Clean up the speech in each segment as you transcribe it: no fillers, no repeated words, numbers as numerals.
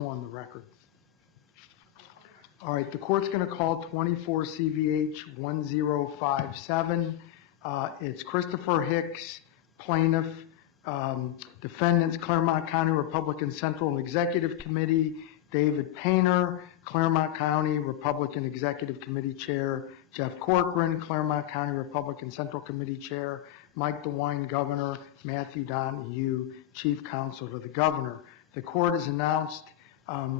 On the record. All right, the court's going to call 24 CVH 1057. It's Christopher Hicks, plaintiff, defendants, Claremont County Republican Central Executive Committee, David Painter, Claremont County Republican Executive Committee Chair, Jeff Corcoran, Claremont County Republican Central Committee Chair, Mike DeWine, Governor, Matthew Donahue, Chief Counsel to the Governor. The court has announced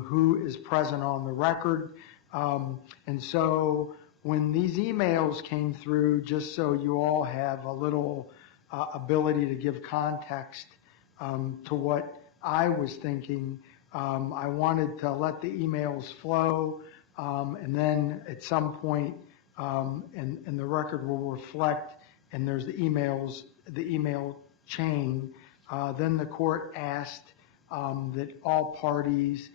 who is present on the record. And so when these emails came through, just so you all have a little ability to give context to what I was thinking, I wanted to let the emails flow, and then at some point, and the record will reflect, and there's the email chain, then the court asked that all parties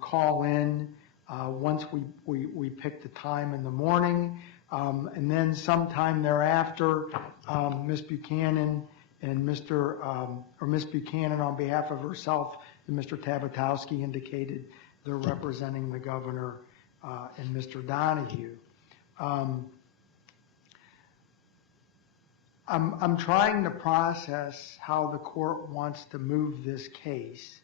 call in once we pick the time in the morning, and then sometime thereafter, Ms. Buchanan and Miss Buchanan on behalf of herself and Mr. Tabatowski indicated they're representing the governor and Mr. Donahue. I'm trying to process how the court wants to move this case.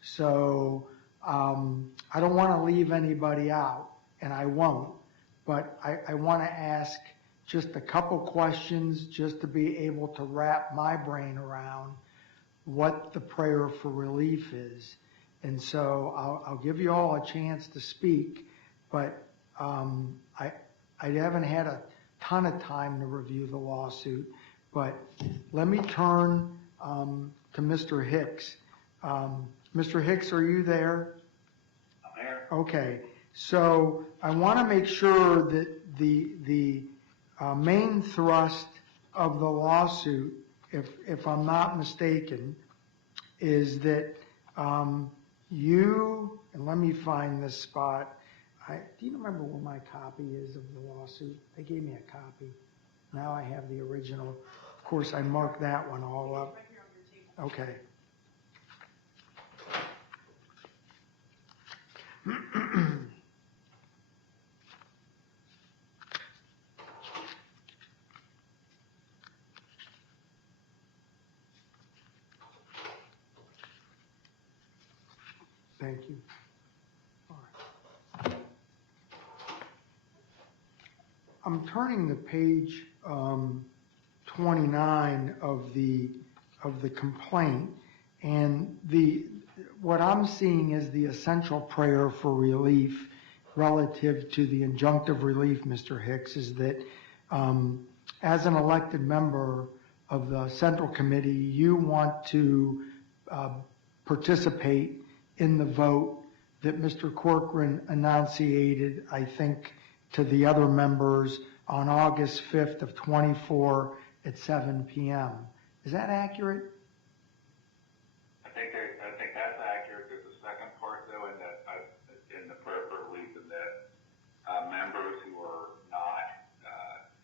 So I don't want to leave anybody out, and I won't, but I want to ask just a couple questions just to be able to wrap my brain around what the prayer for relief is. And so I'll give you all a chance to speak, but I haven't had a ton of time to review the lawsuit, but let me turn to Mr. Hicks. Mr. Hicks, are you there? I'm there. Okay, so I want to make sure that the main thrust of the lawsuit, if I'm not mistaken, is that you, and let me find this spot. Do you remember where my copy is of the lawsuit? They gave me a copy. Now I have the original. Of course, I marked that one all up. Right here on your table. Okay. Thank you. All right. I'm turning to page 29 of the complaint, and what I'm seeing is the essential prayer for relief relative to the injunctive relief, Mr. Hicks, is that as an elected member of the Central Committee, you want to participate in the vote that Mr. Corcoran enunciated, I think, to the other members on August 5th of 24 at 7 p.m. Is that accurate? I think that's accurate. There's a second part, though, in the prayer for relief, in that members who are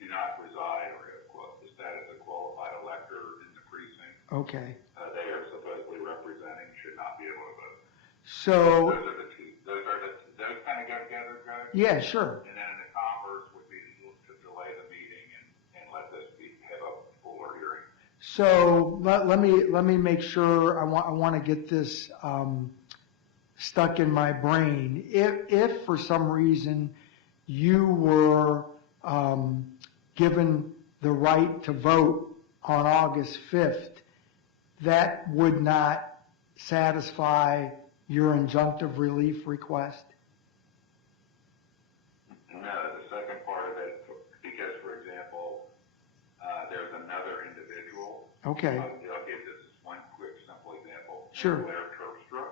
do not reside or have the status of qualified elector in the precinct, Okay. They are supposedly representing should not be able to vote. So Those are the two. Those kind of go together, guys. yeah, sure. And then the converse would be to delay the meeting and let this have a fuller hearing. So let me make sure. I want to get this stuck in my brain. If for some reason you were given the right to vote on August 5th, that would not satisfy your injunctive relief request? No, the second part of it, because, for example, there's another individual. Okay. I'll give this one quick, simple example. Sure. Blair Terpstra.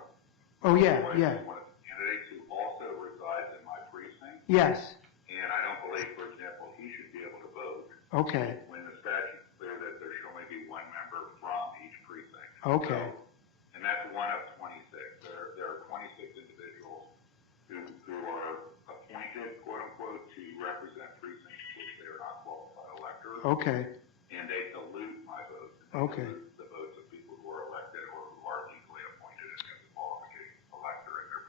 Oh, yeah, yeah. One of the candidates who also resides in my precinct. Yes. And I don't believe, for example, he should be able to vote. Okay. When the statute's clear that there should only be one member from each precinct. Okay. So, and that's one of 26. There are 26 individuals who are appointed, quote unquote, to represent precincts in which they are not qualified electors. Okay. And they dilute my vote. Okay. Dilute the votes of people who are elected or who are legally appointed as a qualified elector in their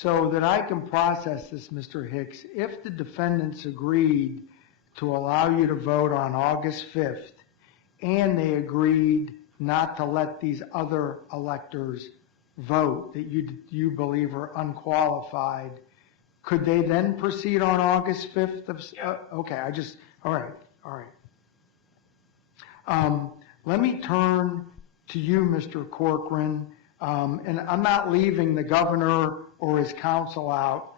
So that I can process this, Mr. Hicks, if the defendants agreed to allow you to vote on August 5th, and they agreed not to let these other electors vote that you believe are unqualified, could they then proceed on August 5th? Okay, all right. Let me turn to you, Mr. Corcoran, and I'm not leaving the governor or his counsel out,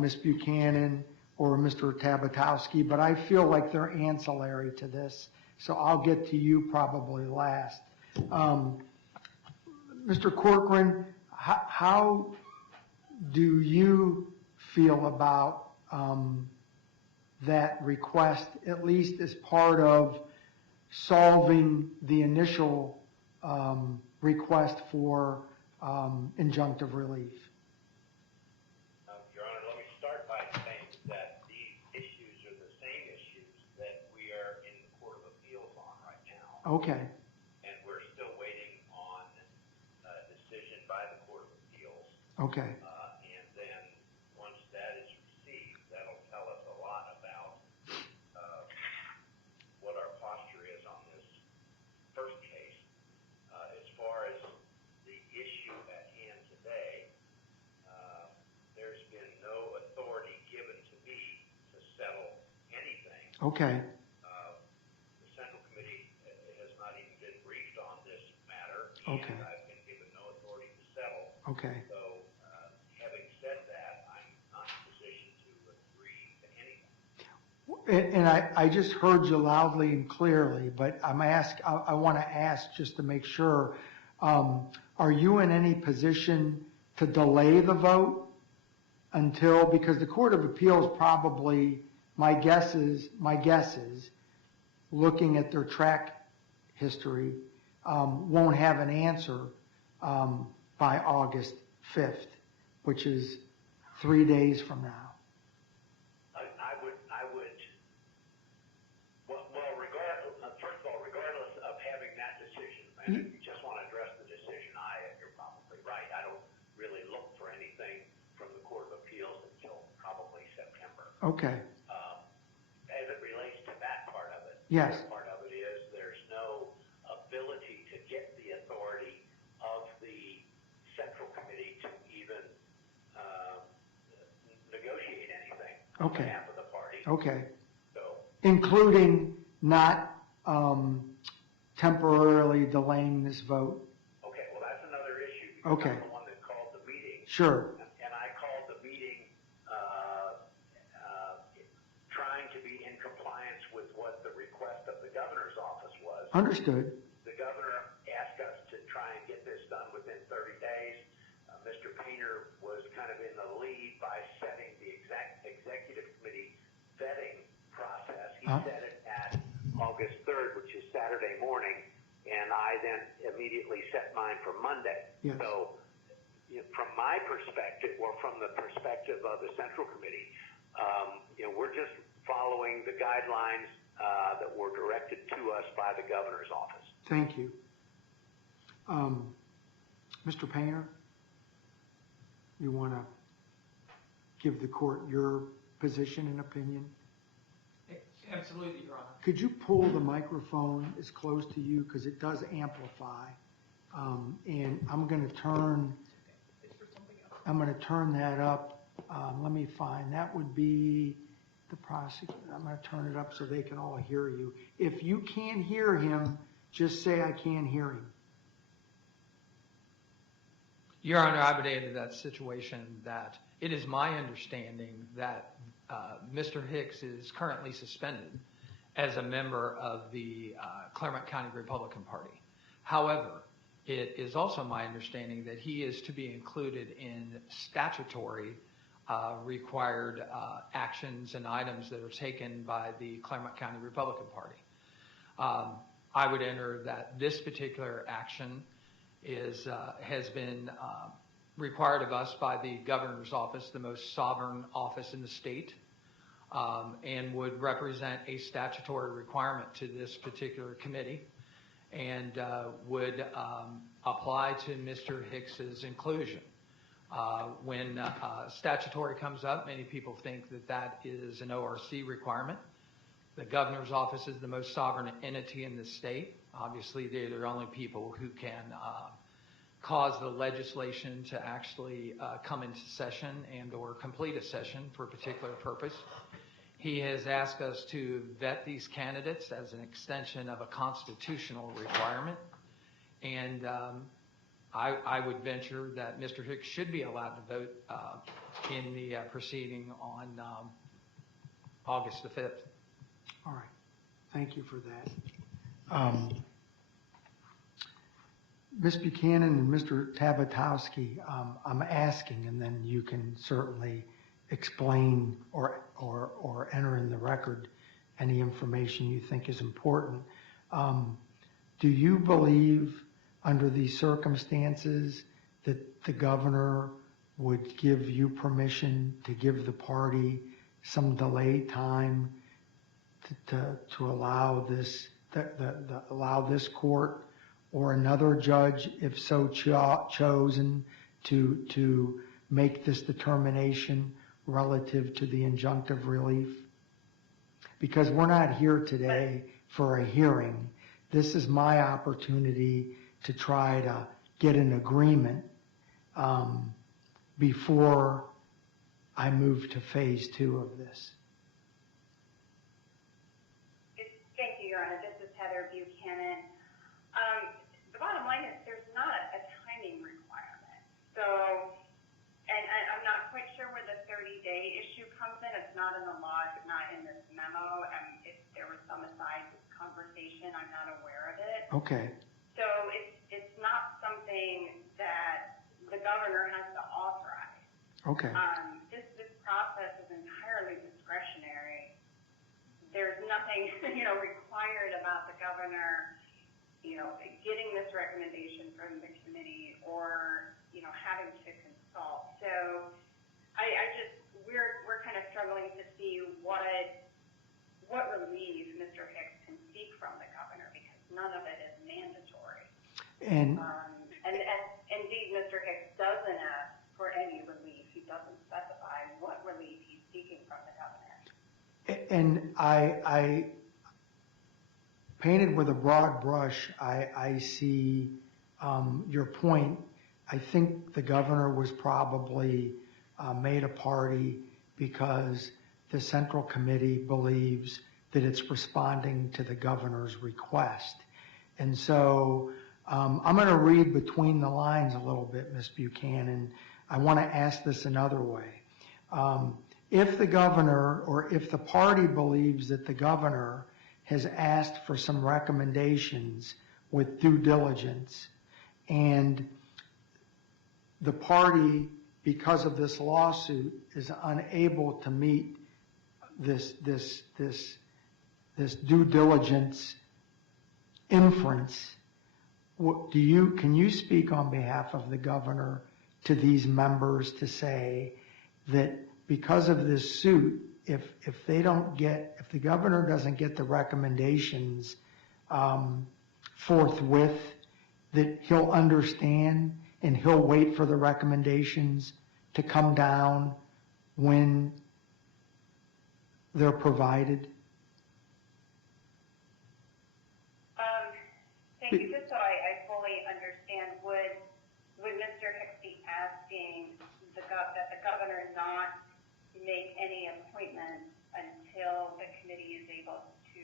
Ms. Buchanan or Mr. Tabatowski, but I feel like they're ancillary to this, so I'll get to you probably last. Mr. Corcoran, how do you feel about that request, at least as part of solving the initial request for injunctive relief? Your Honor, let me start by saying that these issues are the same issues that we are in the Court of Appeals on right now. Okay. And we're still waiting on a decision by the Court of Appeals. Okay. And then once that is received, that'll tell us a lot about what our posture is on this first case. As far as the issue at hand today, there's been no authority given to me to settle anything. Okay. The Central Committee has not even been briefed on this matter. Okay. And I've been given no authority to settle. Okay. So, having said that, I'm not in a position to agree to anything. And I just heard you loudly and clearly, but I want to ask just to make sure, are you in any position to delay the vote until, because the Court of Appeals probably, my guess is, looking at their track history, won't have an answer by August 5th, which is 3 days from now. First of all, regardless of having that decision, and if you just want to address the decision, you're probably right. I don't really look for anything from the Court of Appeals until probably September. Okay. As it relates to that part of it, Yes. the part of it is there's no ability to get the authority of the Central Committee to even negotiate anything on behalf of the party. Okay. So, Including not temporarily delaying this vote. okay, well, that's another issue. Because Okay. I'm the one that called the meeting. Sure. And I called the meeting trying to be in compliance with what the request of the governor's office was. Understood. The governor asked us to try and get this done within 30 days. Mr. Painter was kind of in the lead by setting the executive committee vetting process. He set it at August 3rd, which is Saturday morning, and I then immediately set mine for Monday. Yes. So from my perspective, or from the perspective of the Central Committee, we're just following the guidelines that were directed to us by the governor's office. Thank you. Mr. Painter, you want to give the court your position and opinion? Absolutely, Your Honor. Could you pull the microphone as close to you, because it does amplify? And I'm going to turn that up. Let me find, that would be the prosecutor. I'm going to turn it up so they can all hear you. If you can't hear him, just say I can't hear him. Your Honor, I would add to that situation that it is my understanding that Mr. Hicks is currently suspended as a member of the Claremont County Republican Party. However, it is also my understanding that he is to be included in statutory required actions and items that are taken by the Claremont County Republican Party. I would enter that this particular action has been required of us by the governor's office, the most sovereign office in the state, and would represent a statutory requirement to this particular committee, and would apply to Mr. Hicks's inclusion. When statutory comes up, many people think that that is an ORC requirement. The governor's office is the most sovereign entity in the state. Obviously, they're the only people who can cause the legislation to actually come into session and or complete a session for a particular purpose. He has asked us to vet these candidates as an extension of a constitutional requirement. And I would venture that Mr. Hicks should be allowed to vote in the proceeding on August the 5th. All right. Thank you for that. Ms. Buchanan and Mr. Tabatowski, I'm asking, and then you can certainly explain or enter in the record any information you think is important. Do you believe, under these circumstances, that the governor would give you permission to give the party some delay time to allow this allow this court or another judge, if so chosen, to make this determination relative to the injunctive relief? Because we're not here today for a hearing. This is my opportunity to try to get an agreement before I move to phase 2 of this. Thank you, Your Honor. This is Heather Buchanan. The bottom line is there's not a timing requirement. So, and I'm not quite sure where the 30-day issue comes in. It's not in the law. It's not in this memo. If there was some aside conversation, I'm not aware of it. Okay. So it's not something that the governor has to authorize. Okay. This process is entirely discretionary. There's nothing, required about the governor, getting this recommendation from the committee or, having to consult. So we're kind of struggling to see what relief Mr. Hicks can seek from the governor, because none of it is mandatory. And indeed, Mr. Hicks doesn't ask for any relief. He doesn't specify what relief he's seeking from the governor. And I painted with a broad brush, I see your point. I think the governor was probably made a party because the Central Committee believes that it's responding to the governor's request. And so I'm going to read between the lines a little bit, Ms. Buchanan. I want to ask this another way. If the governor, or if the party believes that the governor has asked for some recommendations with due diligence, and the party, because of this lawsuit, is unable to meet this due diligence inference, can you speak on behalf of the governor to these members to say that because of this suit, if the governor doesn't get the recommendations forthwith, that he'll understand and he'll wait for the recommendations to come down when they're provided? Thank you. Just so I fully understand, would Mr. Hicks be asking that the governor not make any appointments until the committee is able to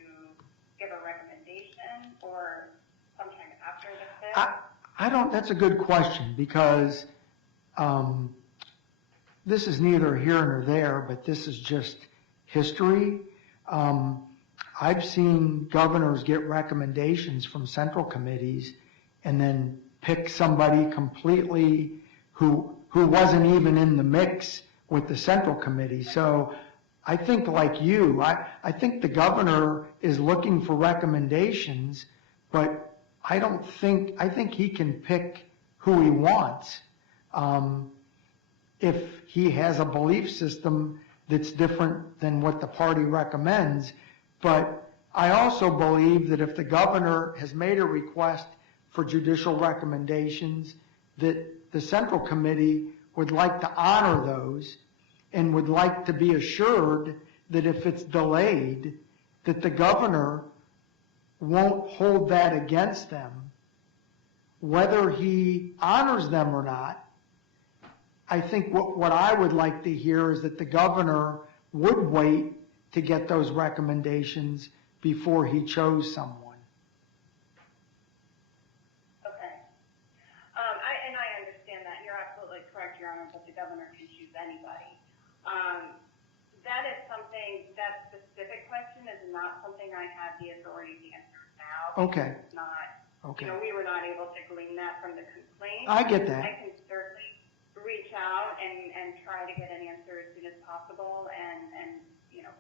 give a recommendation, or sometime after the 5th? That's a good question, because this is neither here nor there, but this is just history. I've seen governors get recommendations from central committees and then pick somebody completely who wasn't even in the mix with the central committee. So I think, like you, I think the governor is looking for recommendations, but I think he can pick who he wants. If he has a belief system that's different than what the party recommends. But I also believe that if the governor has made a request for judicial recommendations, that the central committee would like to honor those and would like to be assured that if it's delayed, that the governor won't hold that against them, whether he honors them or not. I think what I would like to hear is that the governor would wait to get those recommendations before he chose someone. Okay. I understand that. You're absolutely correct, Your Honor, that the governor can choose anybody. That is something, that specific question is not something I have the authority to answer now. Okay. It's not, Okay. we were not able to glean that from the complaint. I get that. I can certainly reach out and try to get an answer as soon as possible and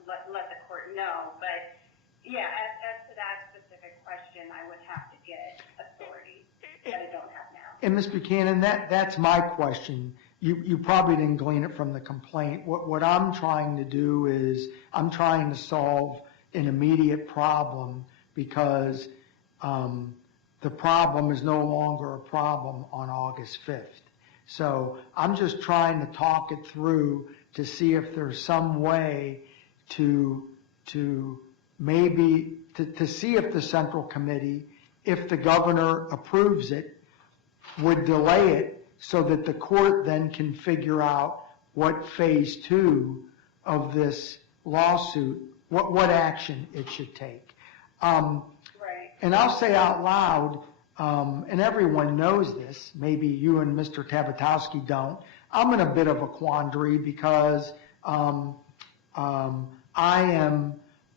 let the court know. But yeah, as to that specific question, I would have to get authority that I don't have now. And Ms. Buchanan, that's my question. You probably didn't glean it from the complaint. What I'm trying to do is I'm trying to solve an immediate problem because the problem is no longer a problem on August 5th. So I'm just trying to talk it through to see if there's some way to maybe to see if the Central Committee, if the governor approves it, would delay it so that the court then can figure out what phase 2 of this lawsuit, what action it should take. Right. And I'll say out loud, and everyone knows this, maybe you and Mr. Tabatowski don't, I'm in a bit of a quandary because I am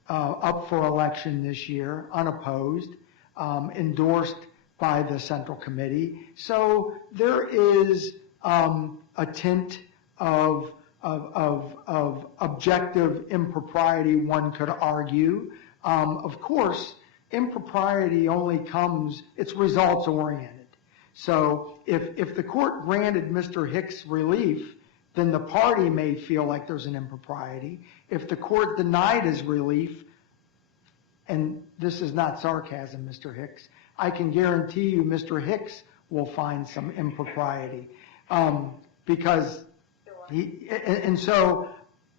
up for election this year, unopposed, endorsed by the Central Committee. So there is a tint of objective impropriety, one could argue. Of course, impropriety only comes, it's results oriented. So if the court granted Mr. Hicks relief, then the party may feel like there's an impropriety. If the court denied his relief, and this is not sarcasm, Mr. Hicks, I can guarantee you Mr. Hicks will find some impropriety because he, and so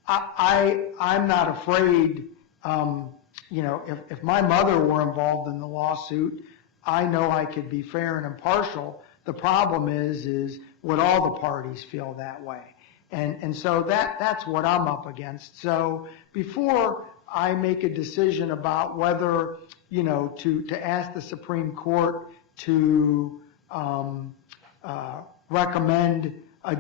I'm not afraid, if my mother were involved in the lawsuit, I know I could be fair and impartial. The problem is would all the parties feel that way? And so that's what I'm up against. So before I make a decision about whether, to ask the Supreme Court to recommend a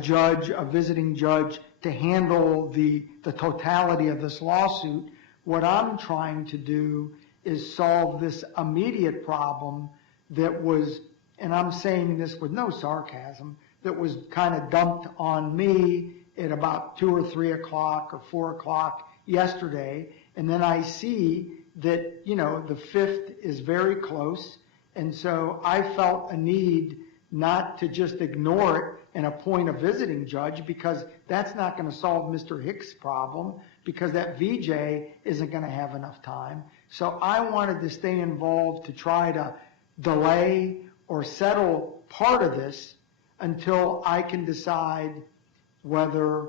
visiting judge to handle the totality of this lawsuit, what I'm trying to do is solve this immediate problem that was, and I'm saying this with no sarcasm, that was kind of dumped on me at about 2 or 3 o'clock or 4 o'clock yesterday. And then I see that, the 5th is very close. And so I felt a need not to just ignore it and appoint a visiting judge, because that's not going to solve Mr. Hicks' problem, because that VJ isn't going to have enough time. So I wanted to stay involved to try to delay or settle part of this until I can decide whether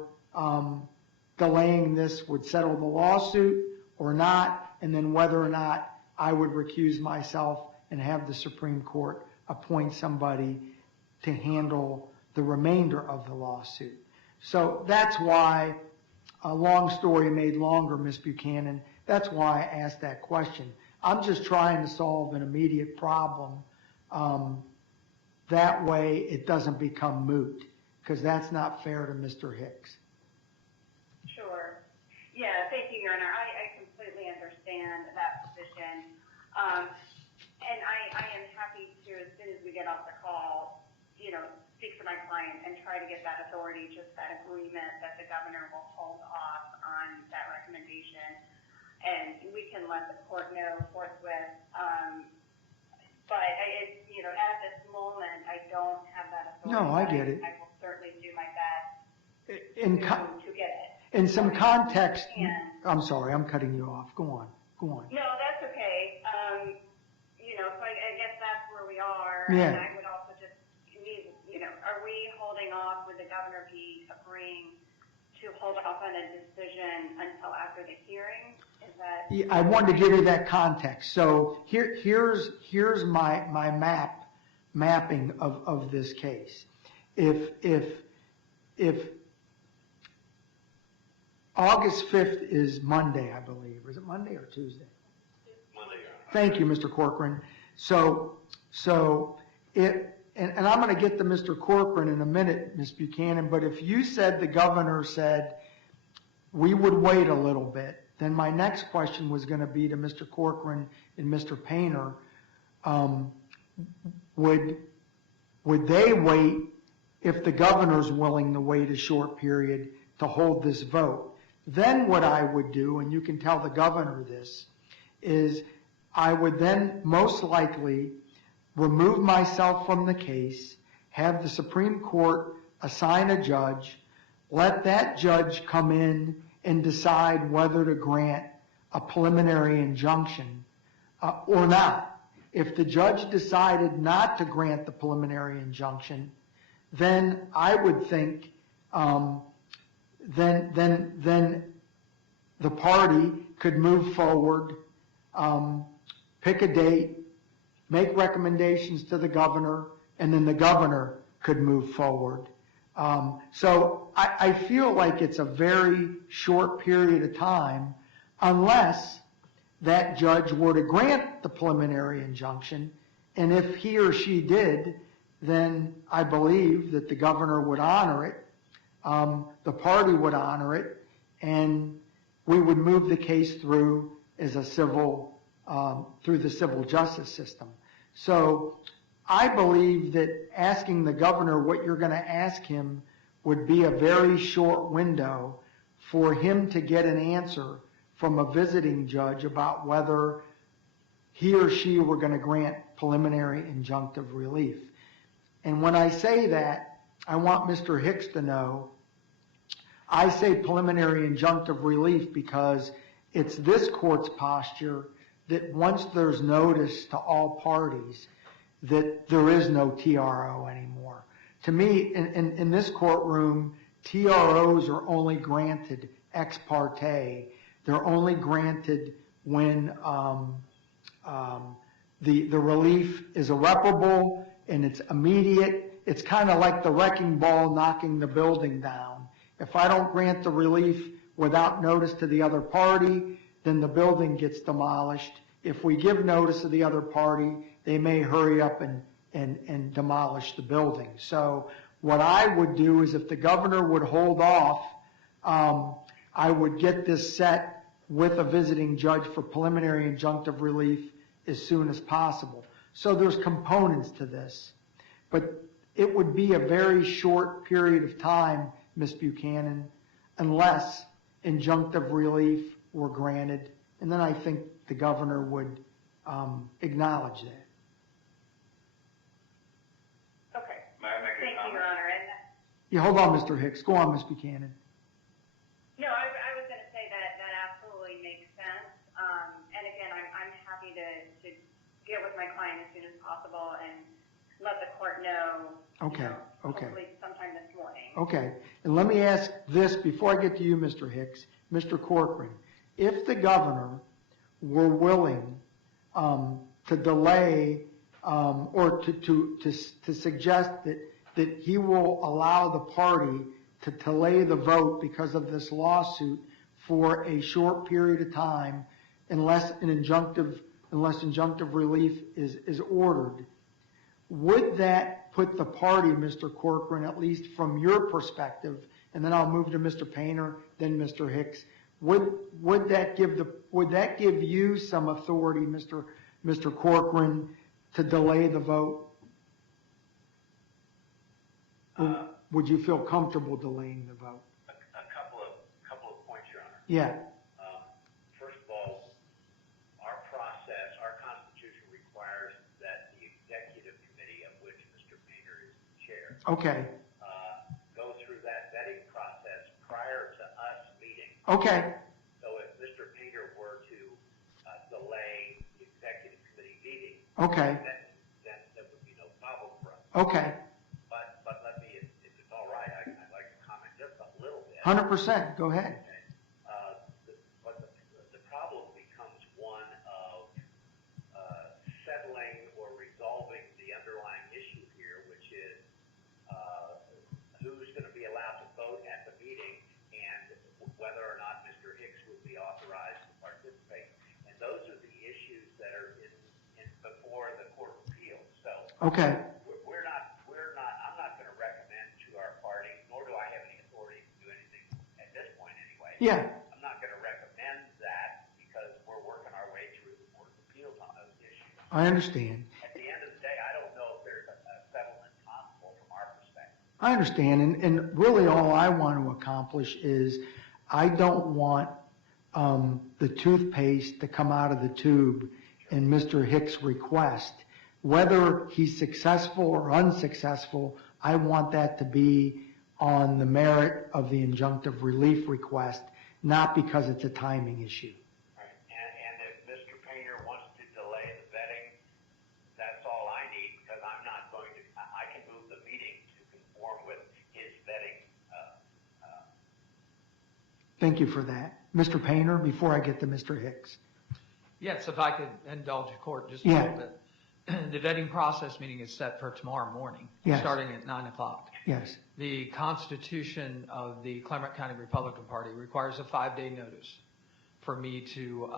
delaying this would settle the lawsuit or not, and then whether or not I would recuse myself and have the Supreme Court appoint somebody to handle the remainder of the lawsuit. So that's why, a long story made longer, Ms. Buchanan, that's why I asked that question. I'm just trying to solve an immediate problem. That way it doesn't become moot, because that's not fair to Mr. Hicks. Sure. Yeah, thank you, Your Honor. I completely understand that position. And I am happy to, as soon as we get off the call, speak to my client and try to get that authority, just that agreement that the governor will hold off on that recommendation. And we can let the court know forthwith. But at this moment, I don't have that authority. No, I get it. I will certainly do my best to get it. In some context, I'm sorry, I'm cutting you off. Go on. No, that's okay. So I guess that's where we are. Yeah. And I would also just need, are we holding off with the governor being to hold off on a decision until after the hearing? Is that? Yeah, I wanted to give you that context. So here's my mapping of this case. If August 5th is Monday, I believe. Is it Monday or Tuesday? Monday. Thank you, Mr. Corcoran. So and I'm going to get to Mr. Corcoran in a minute, Ms. Buchanan, but if you said the governor said we would wait a little bit, then my next question was going to be to Mr. Corcoran and Mr. Painter, would they wait if the governor's willing to wait a short period to hold this vote? Then what I would do, and you can tell the governor this, is I would then most likely remove myself from the case, have the Supreme Court assign a judge, let that judge come in and decide whether to grant a preliminary injunction or not. If the judge decided not to grant the preliminary injunction, then I would think then the party could move forward, pick a date, make recommendations to the governor, and then the governor could move forward. So I feel like it's a very short period of time, unless that judge were to grant the preliminary injunction, and if he or she did, then I believe that the governor would honor it, the party would honor it, and we would move the case through as a civil, through the civil justice system. So I believe that asking the governor what you're going to ask him would be a very short window for him to get an answer from a visiting judge about whether he or she were going to grant preliminary injunctive relief. And when I say that, I want Mr. Hicks to know, I say preliminary injunctive relief because it's this court's posture that once there's notice to all parties that there is no TRO anymore. To me, in this courtroom, TROs are only granted ex parte. They're only granted when the relief is irreparable and it's immediate. It's kind of like the wrecking ball knocking the building down. If I don't grant the relief without notice to the other party, then the building gets demolished. If we give notice to the other party, they may hurry up and demolish the building. So what I would do is if the governor would hold off, I would get this set with a visiting judge for preliminary injunctive relief as soon as possible. So there's components to this, but it would be a very short period of time, Ms. Buchanan, unless injunctive relief were granted, and then I think the governor would acknowledge that. Okay. May I make a Thank you, comment? Your Honor. And Yeah, hold on, Mr. Hicks. Go on, Ms. Buchanan. no, I was going to say that absolutely makes sense. And again, I'm happy to get with my client as soon as possible and let the court know. Okay, okay. Hopefully sometime this morning. Okay, and let me ask this before I get to you, Mr. Hicks, Mr. Corcoran. If the governor were willing to delay or to suggest that he will allow the party to delay the vote because of this lawsuit for a short period of time, unless injunctive relief is ordered, would that put the party, Mr. Corcoran, at least from your perspective, and then I'll move to Mr. Painter, then Mr. Hicks, would that give you some authority, Mr. Corcoran, to delay the vote? Would you feel comfortable delaying the vote? A couple of points, Your Honor. Yeah. First of all, our process, our Constitution requires that the executive committee, of which Mr. Painter is the chair, Okay. go through that vetting process prior to us meeting. Okay. So if Mr. Painter were to delay the executive committee meeting, Okay. then there would be no problem for us. Okay. But let me, if it's all right, I'd like to comment just a little bit. 100%, go ahead. But the problem becomes one of settling or resolving the underlying issue here, which is who's going to be allowed to vote at the meeting and whether or not Mr. Hicks would be authorized to participate. And those are the issues that are in before the Court of Appeals. So Okay. I'm not going to recommend to our party, nor do I have any authority to do anything at this point anyway. Yeah. I'm not going to recommend that because we're working our way through the Court of Appeals on those issues. I understand. At the end of the day, I don't know if there's a settlement possible from our perspective. I understand, and really all I want to accomplish is I don't want the toothpaste to come out of the tube in Mr. Hicks' request. Whether he's successful or unsuccessful, I want that to be on the merit of the injunctive relief request, not because it's a timing issue. Right. And if Mr. Painter wants to delay the vetting, that's all I need because I'm not going to, I can move the meeting to conform with his vetting. Thank you for that. Mr. Painter, before I get to Mr. Hicks. Yes, if I could indulge the court just a Yeah. little bit. The vetting process meeting is set for tomorrow morning, Yes. starting at 9 o'clock. Yes. The Constitution of the Clermont County Republican Party requires a 5-day notice for me to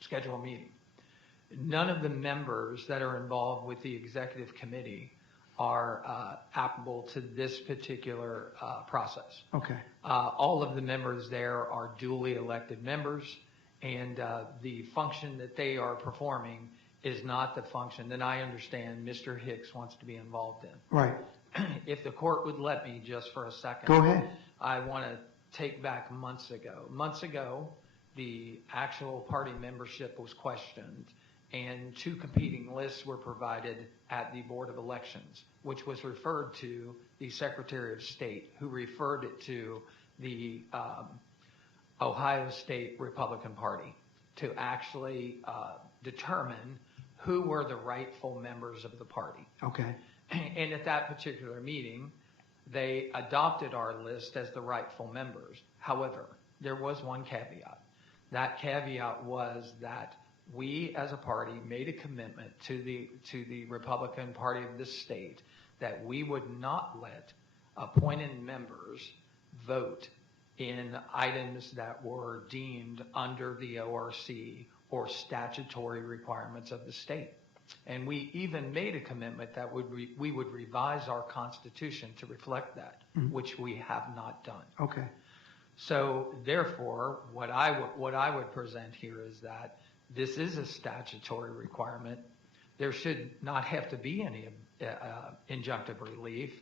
schedule a meeting. None of the members that are involved with the executive committee are applicable to this particular process. Okay. All of the members there are duly elected members, and the function that they are performing is not the function that I understand Mr. Hicks wants to be involved in. Right. If the court would let me just for a second. Go ahead. I want to take back months ago. Months ago, the actual party membership was questioned, and 2 competing lists were provided at the Board of Elections, which was referred to the Secretary of State, who referred it to the Ohio State Republican Party to actually determine who were the rightful members of the party. Okay. And at that particular meeting, they adopted our list as the rightful members. However, there was one caveat. That caveat was that we as a party made a commitment to the Republican Party of the state that we would not let appointed members vote in items that were deemed under the ORC or statutory requirements of the state. And we even made a commitment that we would revise our Constitution to reflect that, which we have not done. Okay. So therefore, what I would present here is that this is a statutory requirement. There should not have to be any injunctive relief,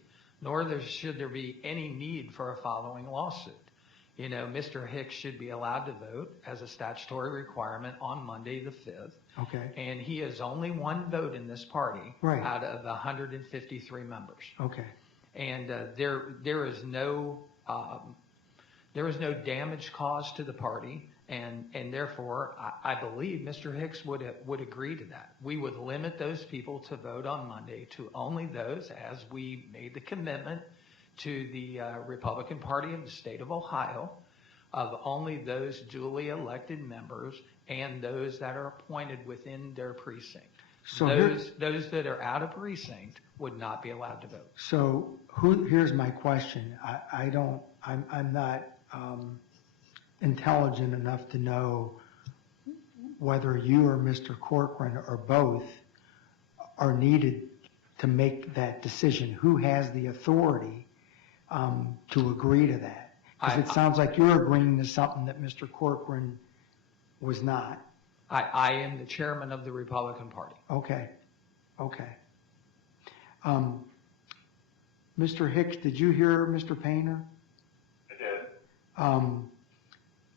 nor should there be any need for a following lawsuit. You know, Mr. Hicks should be allowed to vote as a statutory requirement on Monday the 5th. Okay. And he is only one vote in this party Right. out of 153 members. Okay. And there is no damage caused to the party, and therefore I believe Mr. Hicks would agree to that. We would limit those people to vote on Monday to only those, as we made the commitment to the Republican Party of the state of Ohio, of only those duly elected members and those that are appointed within their precinct. So those that are out of precinct would not be allowed to vote. So here's my question. I'm not intelligent enough to know whether you or Mr. Corcoran or both are needed to make that decision. Who has the authority to agree to that? Because it sounds like you're agreeing to something that Mr. Corcoran was not. I am the chairman of the Republican Party. Okay. Okay. Mr. Hicks, did you hear Mr. Painter? I did.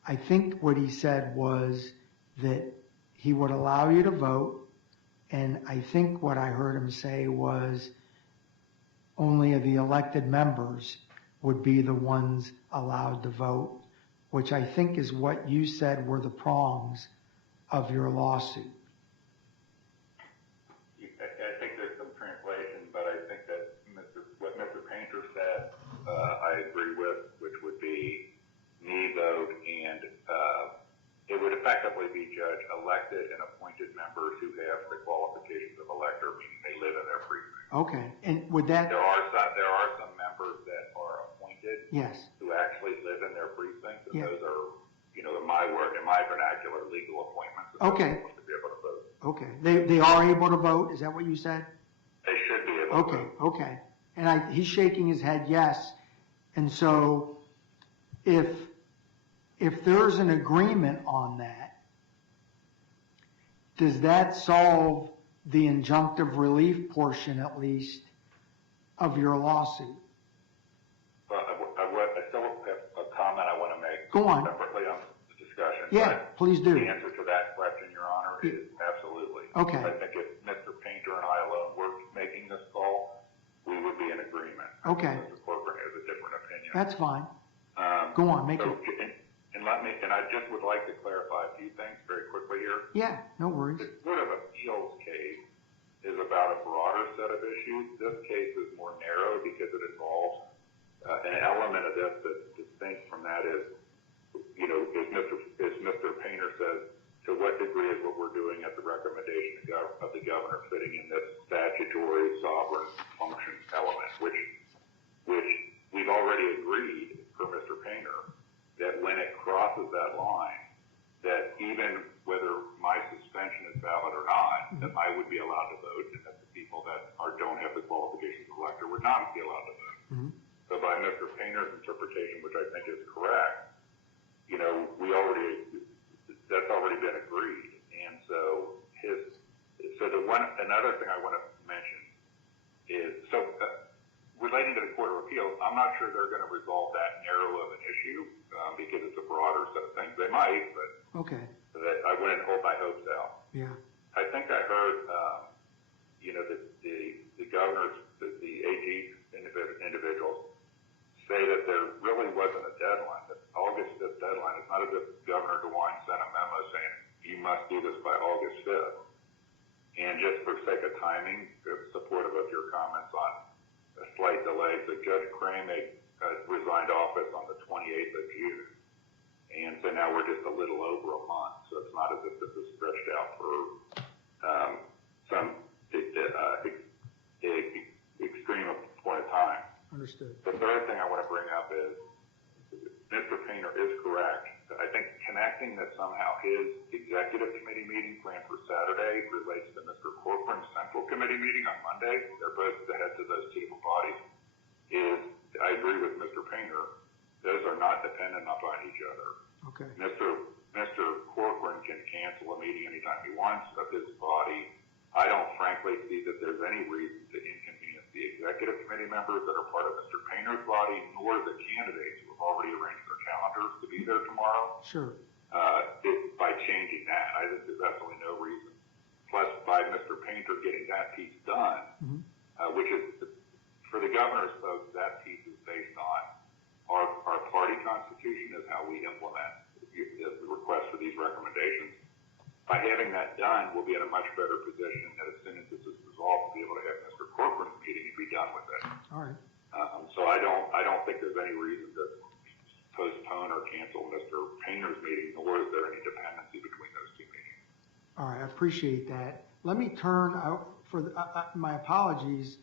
I think what he said was that he would allow you to vote, and I think what I heard him say was only the elected members would be the ones allowed to vote, which I think is what you said were the prongs of your lawsuit. I think there's some translation, but I think that what Mr. Painter said, I agree simply be, Judge, elected and appointed members who have the qualifications of elector, meaning they live in their precinct. Okay, and would that, There are some members that are appointed yes, who actually live in their precincts, and Yeah. those are, you know, in my vernacular, legal appointments. And Okay. those are supposed to be able to vote. okay. They are able to vote, is that what you said? They should be able to Okay, vote. okay. And he's shaking his head yes. And so if there's an agreement on that, does that solve the injunctive relief portion, at least, of your lawsuit? But I still have a comment I want to make. Go on. Separately on the discussion. Yeah, but please do. The answer to that question, Your Honor, is absolutely. Okay. I think if Mr. Painter and I alone were making this call, we would be in agreement. Okay. Mr. Corcoran has a different opinion. That's fine. Go on, make so, it. And I just would like to clarify a few things very quickly here. Yeah, no worries. The Court of Appeals case is about a broader set of issues. This case is more narrow because it involves an element of this that's distinct from that is, you know, as Mr. Painter says, to what degree is what we're doing at the recommendation of the governor fitting in this statutory sovereign function element, which we've already agreed for Mr. Painter that when it crosses that line, that even whether my suspension is valid or not, that I would be allowed to vote, and that the people that don't have the qualifications of elector would not be allowed to vote. Mhm. So by Mr. Painter's interpretation, which I think is correct, you know, that's already been agreed. And so another thing I want to mention is, relating to the Court of Appeals, I'm not sure they're going to resolve that narrow of an issue because it's a broader set of things. They might, but Okay, I wouldn't hold my hopes out. yeah. I think I heard, you know, the governors, the AG individuals say that there really wasn't a deadline, that August 5th deadline. It's not as if Governor DeWine sent a memo saying, you must do this by August 5th. And just for sake of timing, supportive of your comments on a slight delay, so Judge Crane resigned office on the 28th of June. And so now we're just a little over a month. So it's not as if this is stretched out for some extreme point of time. Understood. The third thing I want to bring up is Mr. Painter is correct. I think connecting that somehow his executive committee meeting planned for Saturday relates to Mr. Corcoran's central committee meeting on Monday. They're both the heads of those two bodies. I agree with Mr. Painter. Those are not dependent upon each other. Okay. Mr. Corcoran can cancel a meeting anytime he wants of his body. I don't frankly see that there's any reason to inconvenience the executive committee members that are part of Mr. Painter's body, nor the candidates who have already arranged their calendars to be there tomorrow. Sure. By changing that, I think there's absolutely no reason. Plus, by Mr. Painter getting that piece done, which is, for the governor's folks, that piece is based on our party constitution is how we implement the request for these recommendations. By having that done, we'll be in a much better position that as soon as this is resolved, we'll be able to have Mr. Corcoran's meeting and be done with it. All right. So I don't think there's any reason to postpone or cancel Mr. Painter's meeting, nor is there any dependency between those two meetings. All right, I appreciate that. Let me turn out for my apologies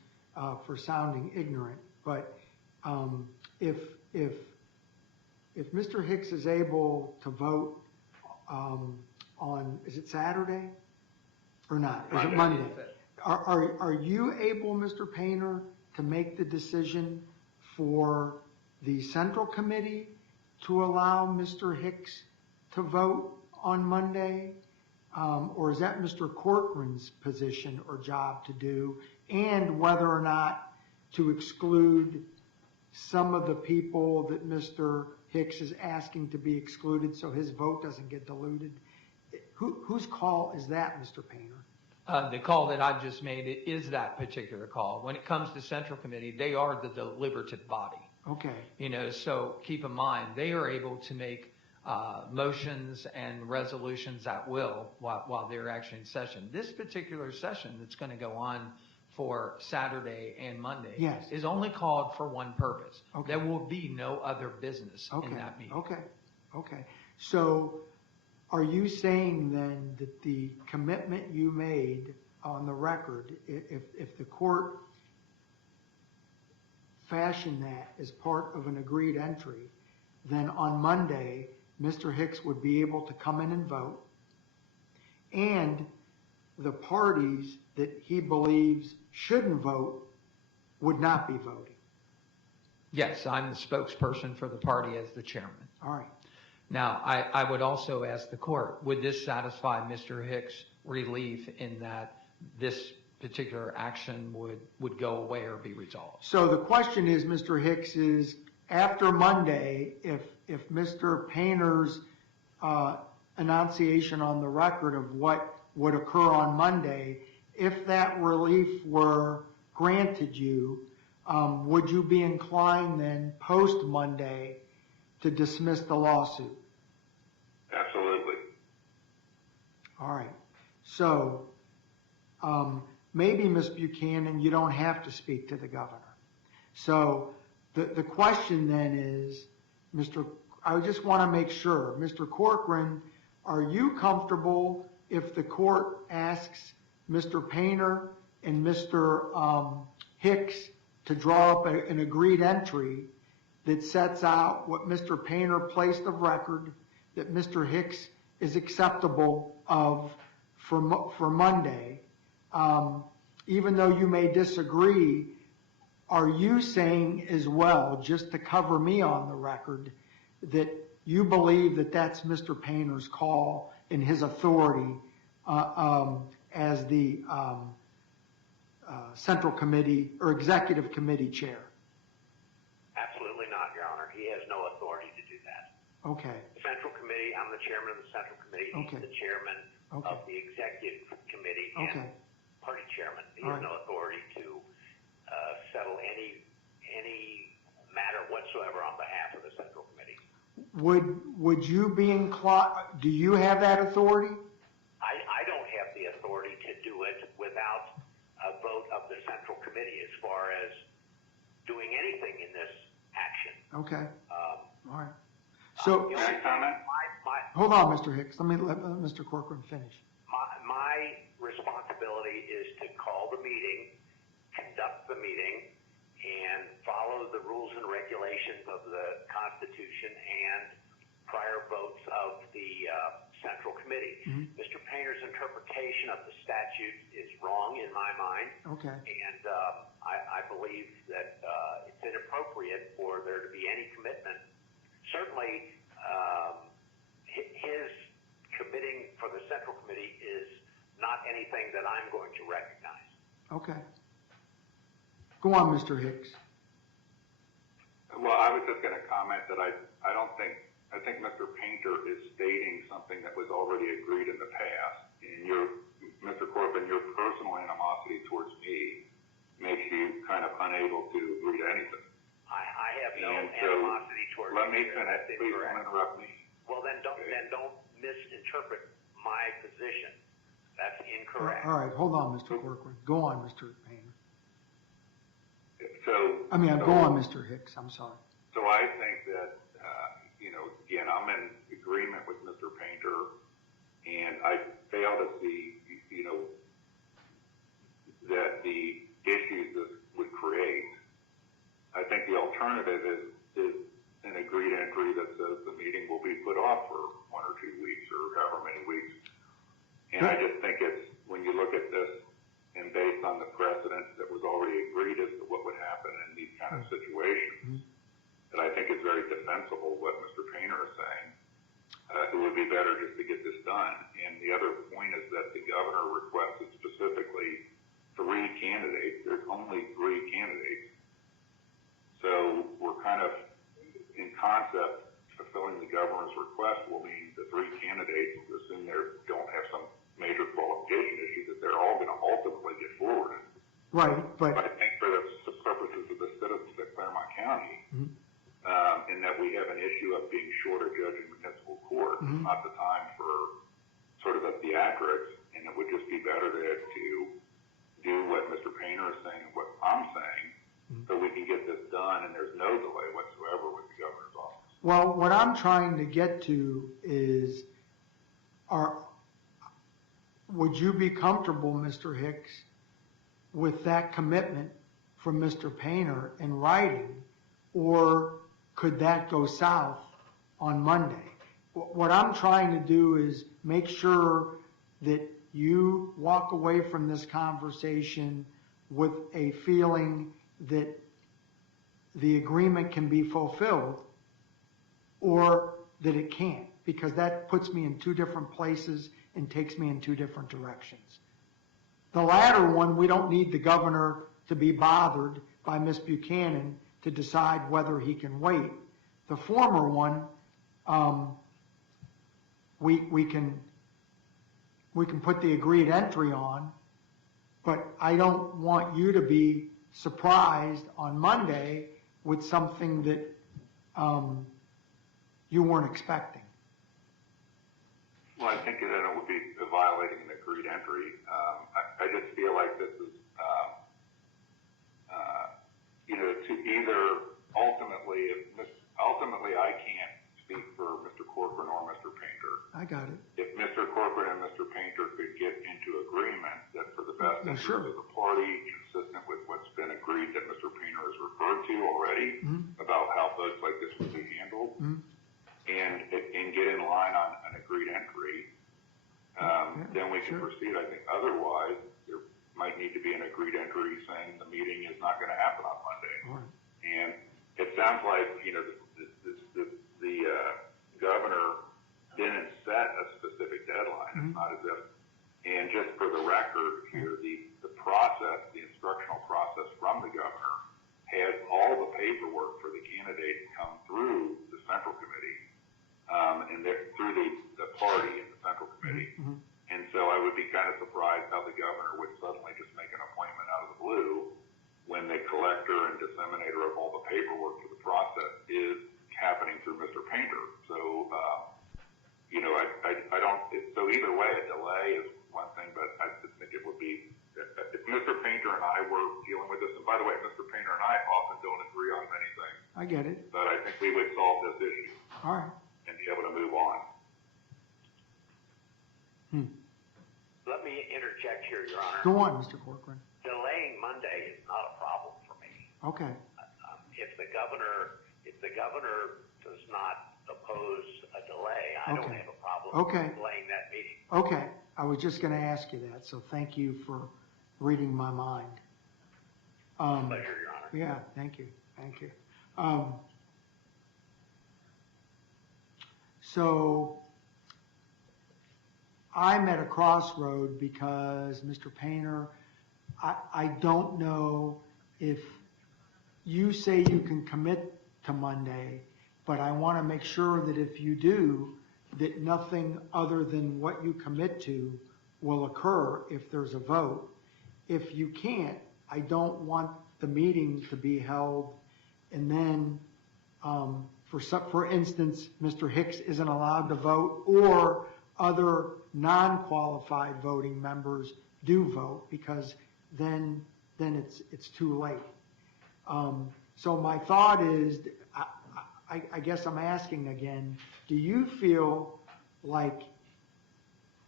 for sounding ignorant, but if Mr. Hicks is able to vote on, is it Saturday or not? Is it Monday? Are you able, Mr. Painter, to make the decision for the Central Committee to allow Mr. Hicks to vote on Monday? Or is that Mr. Corcoran's position or job to do? And whether or not to exclude some of the people that Mr. Hicks is asking to be excluded so his vote doesn't get diluted? Whose call is that, Mr. Painter? The call that I just made is that particular call. When it comes to Central Committee, they are the deliberative body. Okay. You know, so keep in mind, they are able to make motions and resolutions at will while they're actually in session. This particular session that's going to go on for Saturday and Monday is only called for one purpose. Okay. There will be no other business in that meeting. Okay. So Are you saying then that the commitment you made on the record, if the court fashioned that as part of an agreed entry, then on Monday, Mr. Hicks would be able to come in and vote, and the parties that he believes shouldn't vote would not be voting? Yes, I'm the spokesperson for the party as the chairman. All right. Now, I would also ask the court, would this satisfy Mr. Hicks' relief in that this particular action would go away or be resolved? So the question is, Mr. Hicks, is after Monday, if Mr. Painter's enunciation on the record of what would occur on Monday, if that relief were granted you, would you be inclined then post-Monday to dismiss the lawsuit? Absolutely. All right. So maybe, Ms. Buchanan, you don't have to speak to the governor. So the question then is, I just want to make sure, Mr. Corcoran, are you comfortable if the court asks Mr. Painter and Mr. Hicks to draw up an agreed entry that sets out what Mr. Painter placed of record, that Mr. Hicks is acceptable of for Monday? Even though you may disagree, are you saying as well, just to cover me on the record, that you believe that that's Mr. Painter's call and his authority as the Central Committee or Executive Committee Chair? Absolutely not, Your Honor. He has no authority to do that. Okay. Central Committee, I'm the chairman of the Central Committee. Okay. He's the chairman of the Executive Committee and party chairman. He has no authority to settle any matter whatsoever on behalf of the Central Committee. Would you be inclined, do you have that authority? I don't have the authority to do it without a vote of the Central Committee as far as doing anything in this action. Okay. All right. So, Can I comment? hold on, Mr. Hicks. Let Mr. Corcoran finish. My responsibility is to call the meeting, conduct the meeting, and follow the rules and regulations of the Constitution and prior votes of the Central Committee. Mm-hmm. Mr. Painter's interpretation of the statute is wrong in my mind. Okay. And I believe that it's inappropriate for there to be any commitment. Certainly, his committing for the Central Committee is not anything that I'm going to recognize. Okay. Go on, Mr. Hicks. Well, I was just going to comment that I think Mr. Painter is stating something that was already agreed in the past. And Mr. Corbin, your personal animosity towards me makes you kind of unable to agree to anything. I have no animosity towards you. Let me finish. Please don't interrupt me. Well, then don't misinterpret my position. That's incorrect. All right. Hold on, Mr. Corcoran. Go on, Mr. Painter. Go on, Mr. Hicks. I'm sorry. So I think that, again, I'm in agreement with Mr. Painter, and I fail to see, that the issues this would create. I think the alternative is an agreed entry that says the meeting will be put off for 1 or 2 weeks or however many weeks. And I just think it's, when you look at this and based on the precedent that was already agreed as to what would happen in these kind of situations, that I think it's very defensible what Mr. Painter is saying. It would be better just to get this done. And the other point is that the governor requested specifically 3 candidates. There's only 3 candidates. So we're kind of, in concept, fulfilling the governor's request will mean the 3 candidates, assume they don't have some major qualification issue, that they're all going to ultimately get forwarded. Right, but I think for the purposes of the citizens of Claremont County, in that we have an issue of being short a judge in municipal court, it's not the time for sort of a theatrics, and it would just be better to do what Mr. Painter is saying and what I'm saying, so we can get this done and there's no delay whatsoever with the governor's office. well, what I'm trying to get to is would you be comfortable, Mr. Hicks, with that commitment from Mr. Painter in writing, or could that go south on Monday? What I'm trying to do is make sure that you walk away from this conversation with a feeling that the agreement can be fulfilled or that it can't, because that puts me in two different places and takes me in two different directions. The latter one, we don't need the governor to be bothered by Ms. Buchanan to decide whether he can wait. The former one, we can put the agreed entry on, but I don't want you to be surprised on Monday with something that you weren't expecting. Well, I think that it would be violating an agreed entry. I just feel like this is, to either ultimately I can't speak for Mr. Corcoran or Mr. Painter. I got it. If Mr. Corcoran and Mr. Painter could get into agreement that for the best interest sure. of the party, consistent with what's been agreed that Mr. Painter has referred to already about how votes like this would be handled, and get in line on an agreed entry, then we can proceed. I think otherwise there might need to be an agreed entry saying the meeting is not going to happen on Monday. Right. And it sounds like, the governor didn't set a specific deadline. It's not as if, and just for the record here, the process, the instructional process from the governor has all the paperwork for the candidate come through the central committee, and through the party and the central committee. And so I would be kind of surprised how the governor would suddenly just make an appointment out of the blue when the collector and disseminator of all the paperwork for the process is happening through Mr. Painter. So, I don't, so either way, a delay is one thing, but I just think it would be, if Mr. Painter and I were dealing with this, and by the way, Mr. Painter and I often don't agree on many things. I get it. But I think we would solve this issue. All right. And be able to move on. Let me interject here, Your Honor. Go on, Mr. Corcoran. Delaying Monday is not a problem for me. Okay. If the governor does not oppose a delay, I don't have a problem delaying that meeting. Okay. I was just going to ask you that, so thank you for reading my mind. Pleasure, Your Honor. Yeah, thank you. Thank you. So I'm at a crossroad because, Mr. Painter, I don't know if you say you can commit to Monday, but I want to make sure that if you do, that nothing other than what you commit to will occur if there's a vote. If you can't, I don't want the meeting to be held and then, for instance, Mr. Hicks isn't allowed to vote, or other non-qualified voting members do vote, because then it's too late. So my thought is, I guess I'm asking again, do you feel like,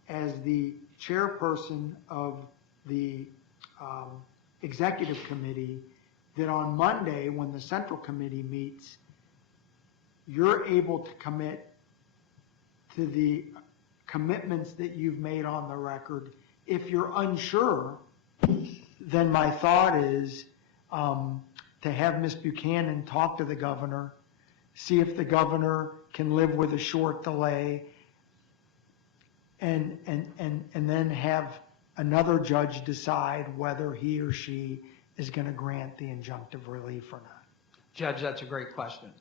as the chairperson of the executive committee, that on Monday when the central committee meets, you're able to commit to the commitments that you've made on the record? If you're unsure, then my thought is to have Ms. Buchanan talk to the governor, see if the governor can live with a short delay, and then have another judge decide whether he or she is going to grant the injunctive relief or not. Judge, that's a great question.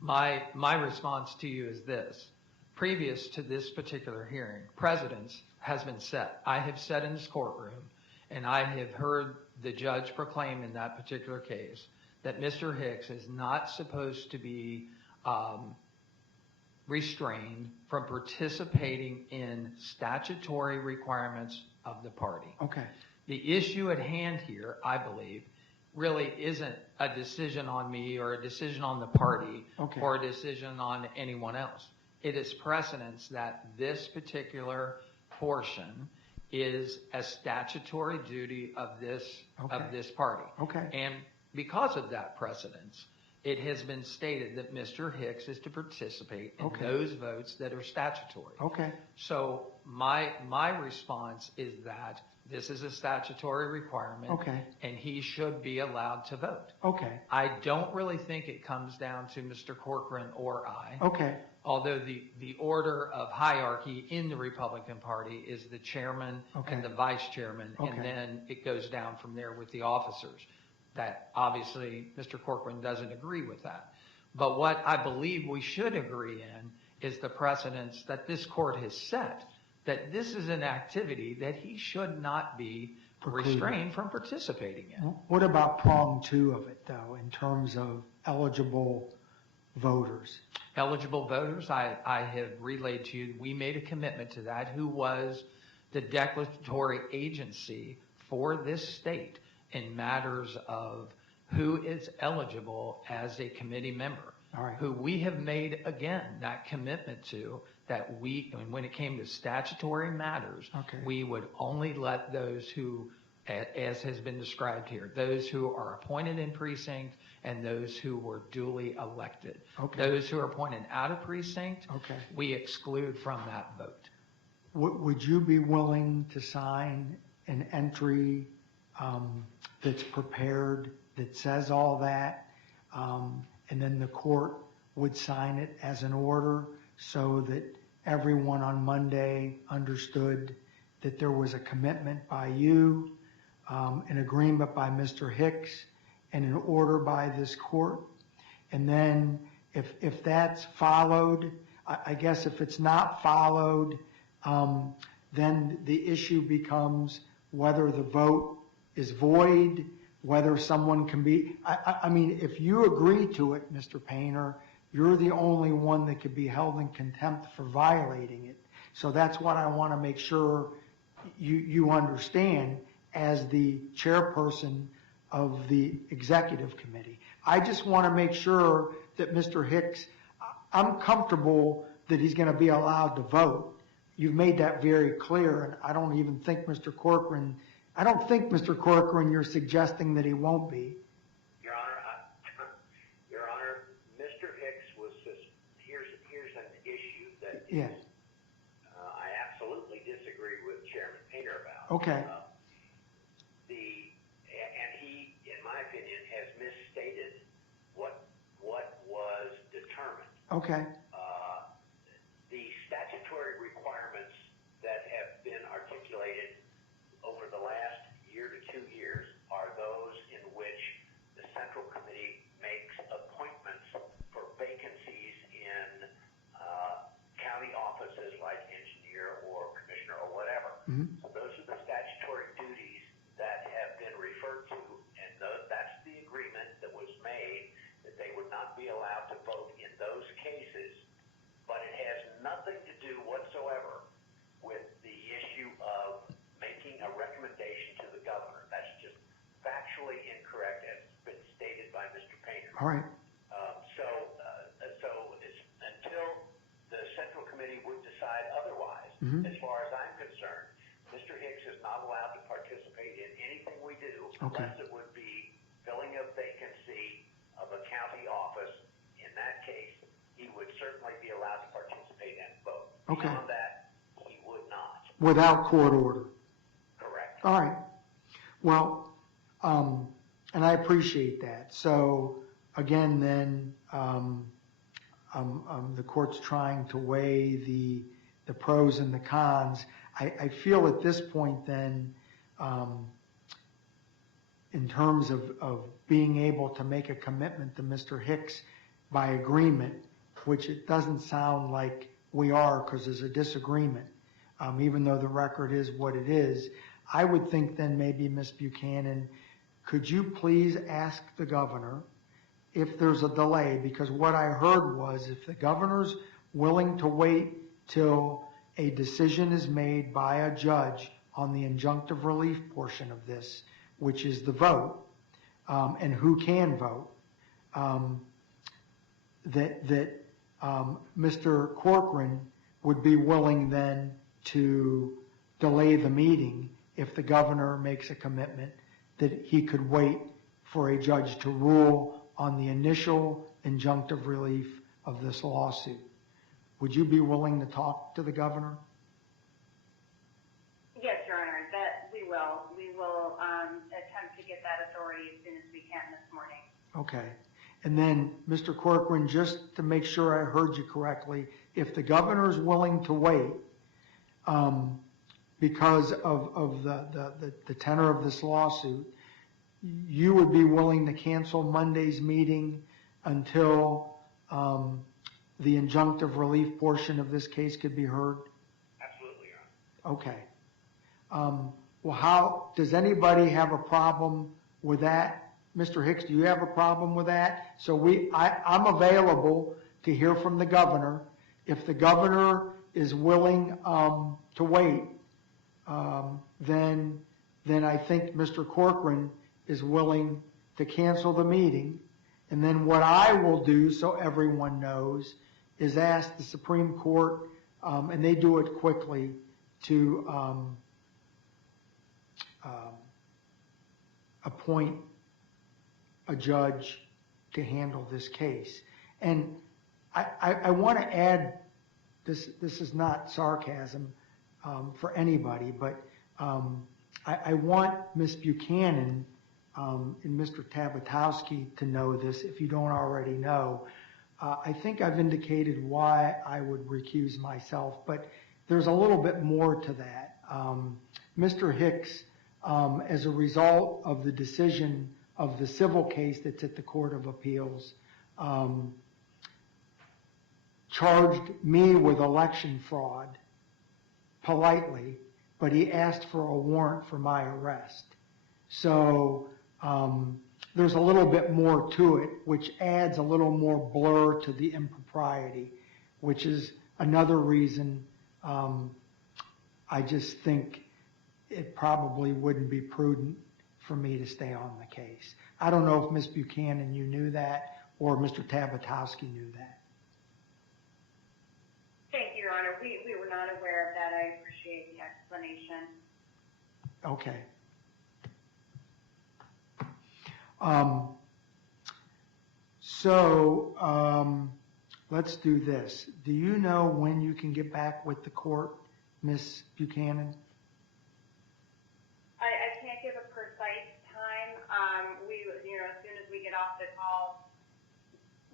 My response to you is this. Previous to this particular hearing, precedence has been set. I have sat in this courtroom and I have heard the judge proclaim in that particular case that Mr. Hicks is not supposed to be restrained from participating in statutory requirements of the party. Okay. The issue at hand here, I believe, really isn't a decision on me or a decision on the party or a decision on anyone else. it is precedence that this particular portion is a statutory duty of this party. Okay. And because of that precedence, it has been stated that Mr. Hicks is to participate in those votes that are statutory. Okay. So my response is that this is a statutory requirement, and he should be allowed to vote. Okay. I don't really think it comes down to Mr. Corcoran or I. Okay. Although the order of hierarchy in the Republican Party is the chairman and the vice chairman, and then it goes down from there with the officers. That obviously Mr. Corcoran doesn't agree with that. But what I believe we should agree in is the precedence that this court has set, that this is an activity that he should not be restrained from participating in. What about prong 2 of it, though, in terms of eligible voters? Eligible voters, I have relayed to you, we made a commitment to that, who was the declaratory agency for this state in matters of who is eligible as a committee member. All right. Who we have made, again, that commitment to, that when it came to statutory matters, we would only let those who, as has been described here, those who are appointed in precinct and those who were duly elected. Those who are appointed out of precinct, we exclude from that vote. Would you be willing to sign an entry that's prepared that says all that, and then the court would sign it as an order so that everyone on Monday understood that there was a commitment by you, an agreement by Mr. Hicks, and an order by this court? And then if that's followed, I guess if it's not followed, then the issue becomes whether the vote is void, whether someone can be, I mean, if you agree to it, Mr. Painter, you're the only one that could be held in contempt for violating it. So that's what I want to make sure you understand as the chairperson of the executive committee. I just want to make sure that Mr. Hicks, I'm comfortable that he's going to be allowed to vote. You've made that very clear, and I don't even think Mr. Corcoran, you're suggesting that he won't be. Your Honor, Mr. Hicks was just, here's an issue that I absolutely disagree with Chairman Painter about. Okay. And he, in my opinion, has misstated what was determined. Okay. The statutory requirements that have been articulated over the last year to 2 years are those in which the Central Committee makes appointments for vacancies in county offices like engineer or commissioner or whatever. So those are the statutory duties that have been referred to, and that's the agreement that was made, that they would not be allowed to vote in those cases. But it has nothing to do whatsoever with the issue of making a recommendation to the governor. That's just factually incorrect, as has been stated by Mr. Painter. All right. So until the Central Committee would decide otherwise, as far as I'm concerned, Mr. Hicks is not allowed to participate in anything we do unless it would be filling a vacancy of a county office. In that case, he would certainly be allowed to participate and vote. Beyond that, he would not. Without court order. Correct. All right. Well, and I appreciate that. So again, then, the court's trying to weigh the pros and the cons. I feel at this point then, in terms of being able to make a commitment to Mr. Hicks by agreement, which it doesn't sound like we are because there's a disagreement, even though the record is what it is, I would think then maybe, Ms. Buchanan, could you please ask the governor if there's a delay? Because what I heard was if the governor's willing to wait till a decision is made by a judge on the injunctive relief portion of this, which is the vote, and who can vote, Mr. Corcoran would be willing then to delay the meeting if the governor makes a commitment that he could wait for a judge to rule on the initial injunctive relief of this lawsuit. Would you be willing to talk to the governor? Yes, Your Honor, that we will. We will attempt to get that authority as soon as we can this morning. Okay. And then, Mr. Corcoran, just to make sure I heard you correctly, if the governor is willing to wait because of the tenor of this lawsuit, you would be willing to cancel Monday's meeting until the injunctive relief portion of this case could be heard? Absolutely, Your Honor. Okay. Well, how, does anybody have a problem with that? Mr. Hicks, do you have a problem with that? So I'm available to hear from the governor. If the governor is willing to wait, then I think Mr. Corcoran is willing to cancel the meeting. And then what I will do, so everyone knows, is ask the Supreme Court, and they do it quickly, to appoint a judge to handle this case. And I want to add, this is not sarcasm for anybody, but I want Ms. Buchanan and Mr. Tabatowski to know this, if you don't already know. I think I've indicated why I would recuse myself, but there's a little bit more to that. Mr. Hicks, as a result of the decision of the civil case that's at the Court of Appeals, charged me with election fraud politely, but he asked for a warrant for my arrest. So there's a little bit more to it, which adds a little more blur to the impropriety, which is another reason I just think it probably wouldn't be prudent for me to stay on the case. I don't know if Ms. Buchanan, you knew that, or Mr. Tabatowski knew that. Thank you, Your Honor. We were not aware of that. I appreciate the explanation. Okay. Let's do this. Do you know when you can get back with the court, Ms. Buchanan? I can't give a precise time. As soon as we get off the call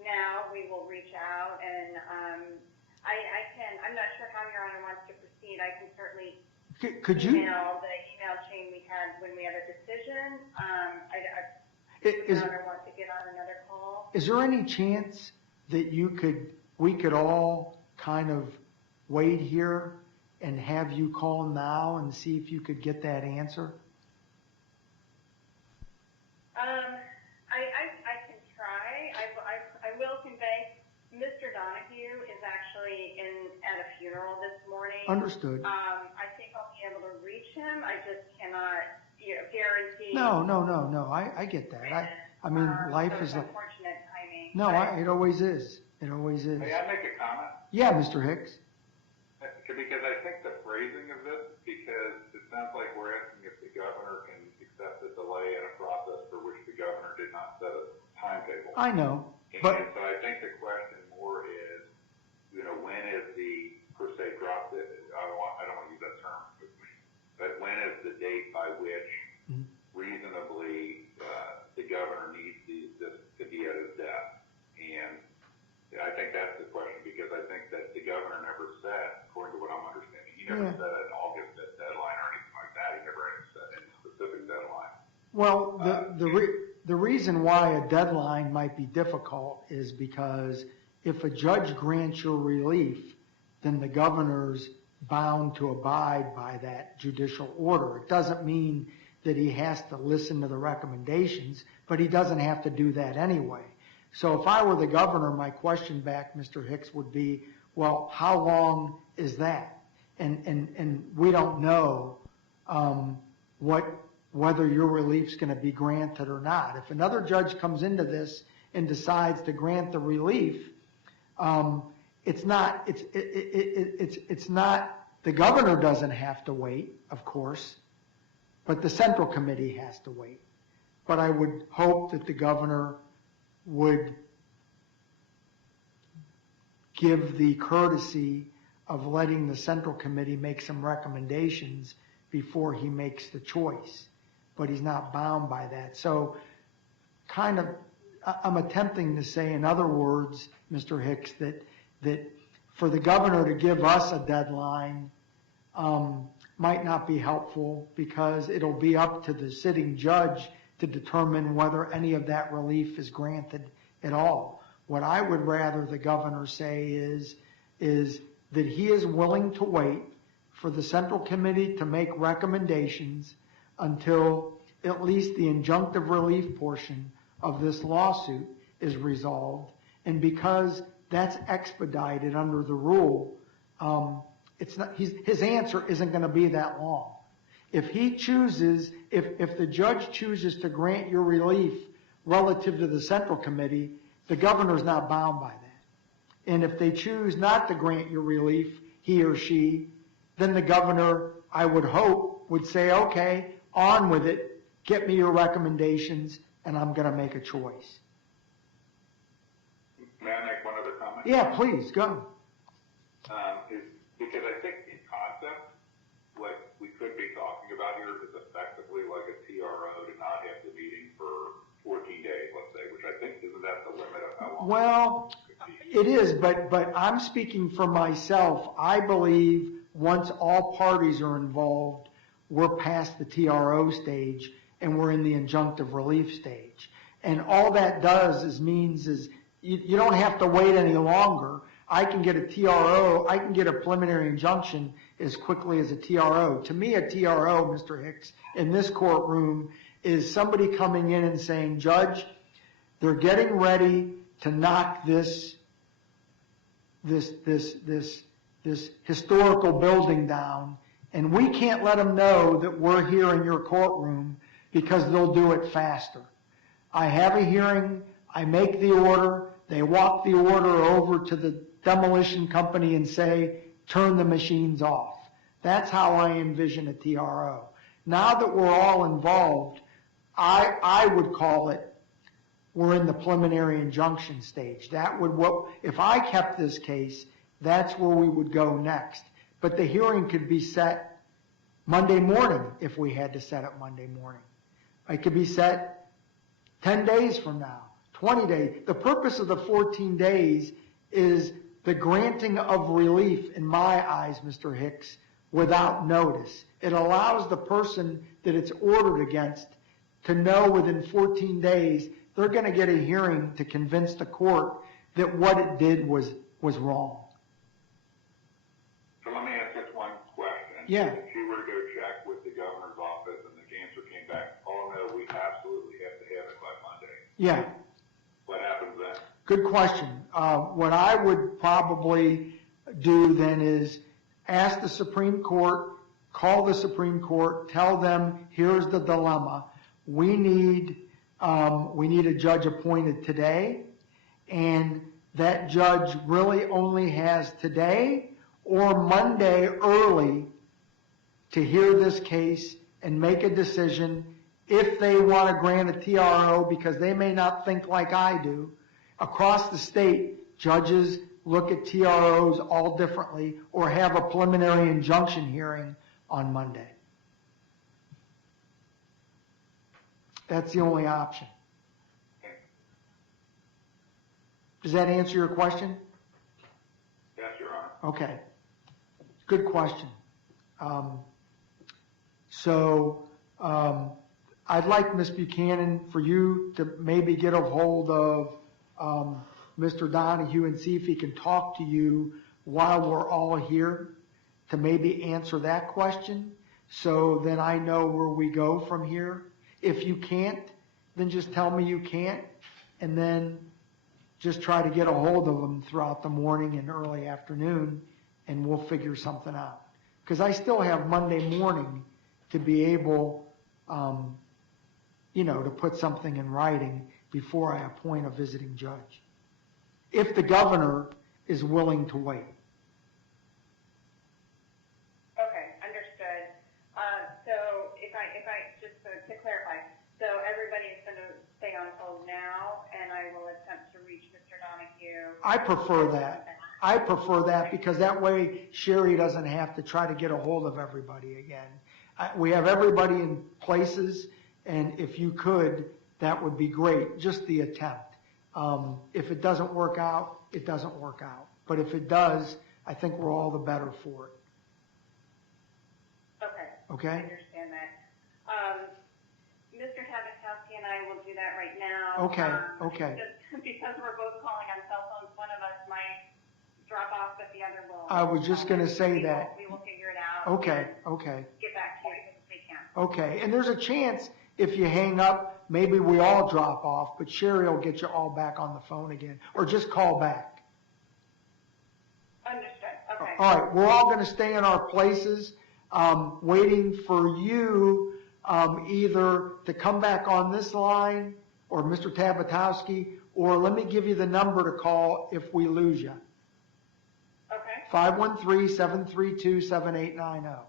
now, we will reach out, and I'm not sure how Your Honor wants to proceed. I can certainly email the email chain we had when we had a decision. Your Honor wants to get on another call. Is there any chance that we could all kind of wait here and have you call now and see if you could get that answer? I can try. I will convey. Mr. Donahue is actually at a funeral this morning. Understood. I think I'll be able to reach him. I just cannot guarantee. No. I get that. I mean, life is unfortunate timing. No, it always is. It always is. May I make a comment? Yeah, Mr. Hicks. Because I think the phrasing of this, because it sounds like we're asking if the governor can accept a delay in a process for which the governor did not set a timetable. I know, And but so I think the question more is, when is the per se drop dead? I don't want to use that term, but when is the date by which reasonably the governor needs this to be at his death? And I think that's the question, because I think that the governor never said, according to what I'm understanding, he never set an August deadline or anything like that. He never set any specific deadline. well, the reason why a deadline might be difficult is because if a judge grants your relief, then the governor's bound to abide by that judicial order. It doesn't mean that he has to listen to the recommendations, but he doesn't have to do that anyway. So if I were the governor, my question back, Mr. Hicks, would be, well, how long is that? And we don't know whether your relief's going to be granted or not. If another judge comes into this and decides to grant the relief, it's not, it's not, the governor doesn't have to wait, of course, but the Central Committee has to wait. But I would hope that the governor would give the courtesy of letting the Central Committee make some recommendations before he makes the choice. But he's not bound by that. So kind of, I'm attempting to say, in other words, Mr. Hicks, that for the governor to give us a deadline might not be helpful, because it'll be up to the sitting judge to determine whether any of that relief is granted at all. What I would rather the governor say is that he is willing to wait for the Central Committee to make recommendations until at least the injunctive relief portion of this lawsuit is resolved. And because that's expedited under the rule, it's not, his answer isn't going to be that long. If he chooses, if the judge chooses to grant your relief relative to the Central Committee, the governor's not bound by that. And if they choose not to grant your relief, he or she, then the governor, I would hope, would say, okay, on with it, get me your recommendations, and I'm going to make a choice. May I make one other comment? Yeah, please, go. Because I think in concept, what we could be talking about here is effectively like a TRO to not have the meeting for 14 days, let's say, which I think, isn't that the limit of how long? Well, it is, but I'm speaking for myself. I believe once all parties are involved, we're past the TRO stage and we're in the injunctive relief stage. And all that does is you don't have to wait any longer. I can get a TRO, I can get a preliminary injunction as quickly as a TRO. To me, a TRO, Mr. Hicks, in this courtroom is somebody coming in and saying, Judge, they're getting ready to knock this historical building down, and we can't let them know that we're here in your courtroom because they'll do it faster. I have a hearing, I make the order, they walk the order over to the demolition company and say, turn the machines off. That's how I envision a TRO. Now that we're all involved, I would call it, we're in the preliminary injunction stage. If I kept this case, that's where we would go next. But the hearing could be set Monday morning if we had to set it Monday morning. It could be set 10 days from now, 20 days. The purpose of the 14 days is the granting of relief, in my eyes, Mr. Hicks, without notice. It allows the person that it's ordered against to know within 14 days they're going to get a hearing to convince the court that what it did was wrong. So let me ask just one question. Yeah. If you were to go check with the governor's office and the answer came back, oh no, we absolutely have to have it by Monday. Yeah. What happens then? Good question. What I would probably do then is ask the Supreme Court, call the Supreme Court, tell them, here's the dilemma. We need a judge appointed today, and that judge really only has today or Monday early to hear this case and make a decision if they want to grant a TRO, because they may not think like I do. Across the state, judges look at TROs all differently, or have a preliminary injunction hearing on Monday. That's the only option. Does that answer your question? Yes, Your Honor. Okay. Good question. I'd like, Ms. Buchanan, for you to maybe get a hold of Mr. Donahue and see if he can talk to you while we're all here to maybe answer that question, so then I know where we go from here. If you can't, then just tell me you can't, and then just try to get a hold of him throughout the morning and early afternoon, and we'll figure something out. Because I still have Monday morning to be able, to put something in writing before I appoint a visiting judge. If the governor is willing to wait. Okay, understood. So if I, just to clarify, so everybody is going to stay on hold now, and I will attempt to reach Mr. Donahue. I prefer that. I prefer that because that way Sherry doesn't have to try to get a hold of everybody again. We have everybody in places, and if you could, that would be great, just the attempt. If it doesn't work out, it doesn't work out. But if it does, I think we're all the better for it. Okay. Okay? I understand that. Mr. Tabitowski and I will do that right now. Okay, okay. Just because we're both calling on cell phones, one of us might drop off, but the other will. I was just going to say that. We will figure it out. Okay, okay. Get back to you as we can. Okay, and there's a chance if you hang up, maybe we all drop off, but Sherry will get you all back on the phone again, or just call back. Understood. Okay. All right, we're all going to stay in our places, waiting for you either to come back on this line, or Mr. Tabitowski, or let me give you the number to call if we lose you. Okay. 513-732-7890.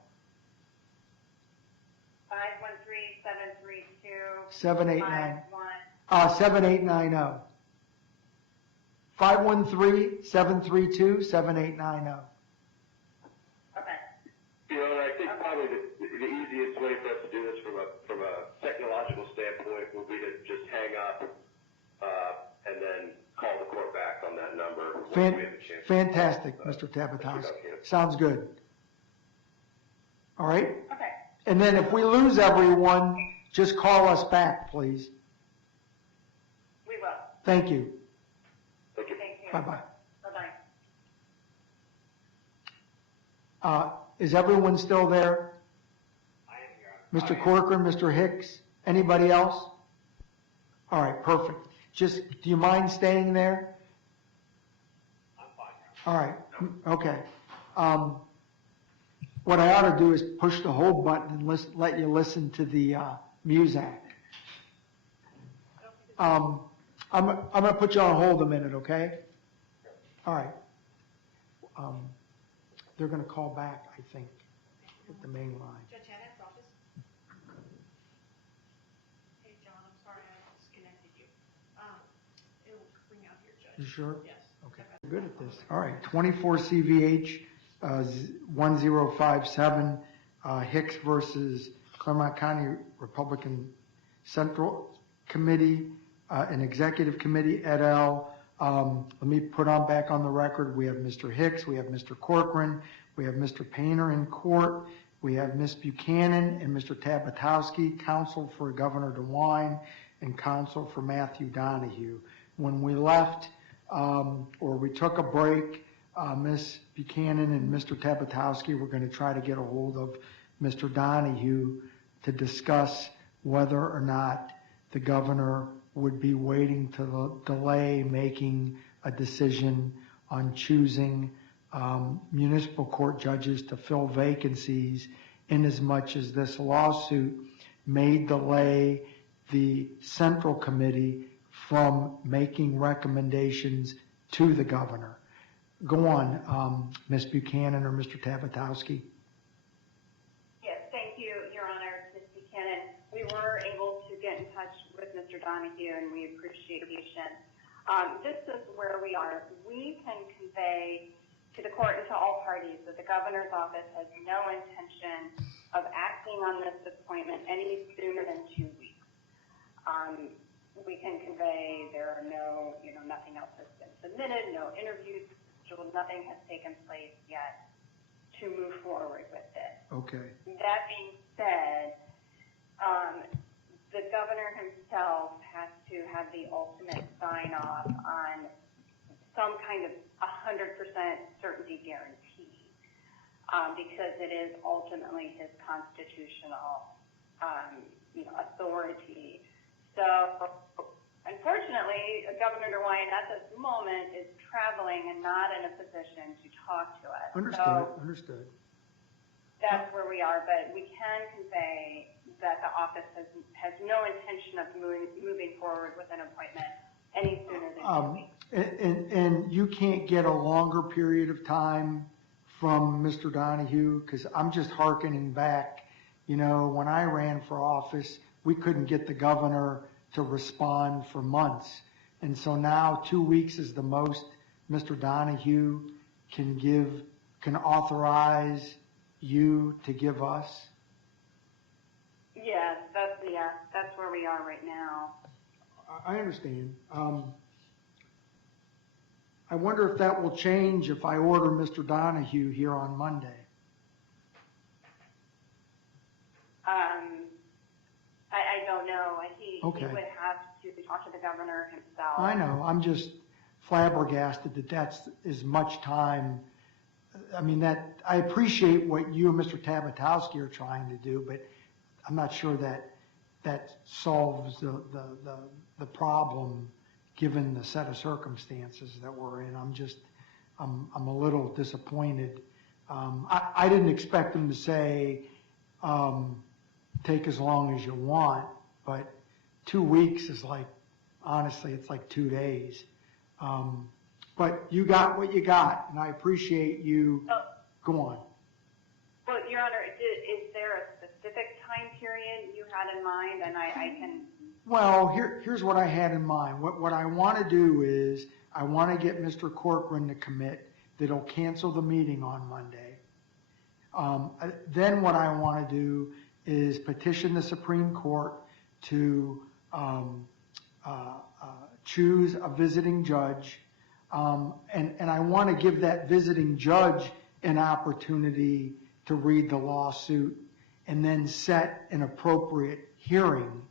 513-732-7890. 7890. 513-732-7890. Okay. You know, I think probably the easiest way for us to do this from a technological standpoint would be to just hang up and then call the court back on that number. once we have a chance. Fantastic, Mr. Tabitowski. Sounds good. All right? Okay. And then if we lose everyone, just call us back, please. We will. Thank you. Thank you. Thank you. Bye-bye. Bye-bye. Is everyone still there? I am here. Mr. Corcoran, Mr. Hicks, anybody else? All right, perfect. Just, do you mind staying there? I'm fine. All right, okay. What I ought to do is push the hold button and let you listen to the music. I'm going to put you on hold a minute, okay? All right. They're going to call back, I think, at the main line. Judge Hannah's office. Hey, John, I'm sorry I disconnected you. It'll bring out your judge. You sure? Yes. Okay. We're good at this. All right, 24 CVH 1057, Hicks versus Claremont County Republican Central Committee, an executive committee, et al. Let me put on back on the record, we have Mr. Hicks, we have Mr. Corcoran, we have Mr. Painter in court, we have Ms. Buchanan and Mr. Tabitowski, counsel for Governor DeWine, and counsel for Matthew Donahue. When we left, or we took a break, Ms. Buchanan and Mr. Tabitowski were going to try to get a hold of Mr. Donahue to discuss whether or not the governor would be waiting to delay making a decision on choosing municipal court judges to fill vacancies, in as much as this lawsuit may delay the Central Committee from making recommendations to the governor. Go on, Ms. Buchanan or Mr. Tabitowski. Yes, thank you, Your Honor, Ms. Buchanan. We were able to get in touch with Mr. Donahue, and we appreciate your patience. This is where we are. We can convey to the court and to all parties that the governor's office has no intention of acting on this appointment any sooner than 2 weeks. We can convey there are nothing else has been submitted, no interviews, nothing has taken place yet to move forward with this. Okay. That being said, the governor himself has to have the ultimate sign-off on some kind of 100% certainty guarantee, because it is ultimately his constitutional, authority. So, unfortunately, Governor DeWine at this moment is traveling and not in a position to talk to us. Understood. That's where we are, but we can convey that the office has no intention of moving forward with an appointment any sooner than 2 weeks. And you can't get a longer period of time from Mr. Donahue? Because I'm just hearkening back, when I ran for office, we couldn't get the governor to respond for months. And so now 2 weeks is the most Mr. Donahue can authorize you to give us? Yeah, that's where we are right now. I understand. I wonder if that will change if I order Mr. Donahue here on Monday. I don't know. He Okay. would have to talk to the governor himself. I know, I'm just flabbergasted that that's as much time. I mean, I appreciate what you and Mr. Tabatowski are trying to do, but I'm not sure that solves the problem given the set of circumstances that we're in. I'm a little disappointed. I didn't expect him to say, take as long as you want, but 2 weeks is honestly, it's like 2 days. But you got what you got, and I appreciate you. Go on. Well, Your Honor, is there a specific time period you had in mind? And I can... Well, here's what I had in mind. What I want to do is I want to get Mr. Corcoran to commit that he'll cancel the meeting on Monday. Then what I want to do is petition the Supreme Court to choose a visiting judge. And I want to give that visiting judge an opportunity to read the lawsuit and then set an appropriate hearing.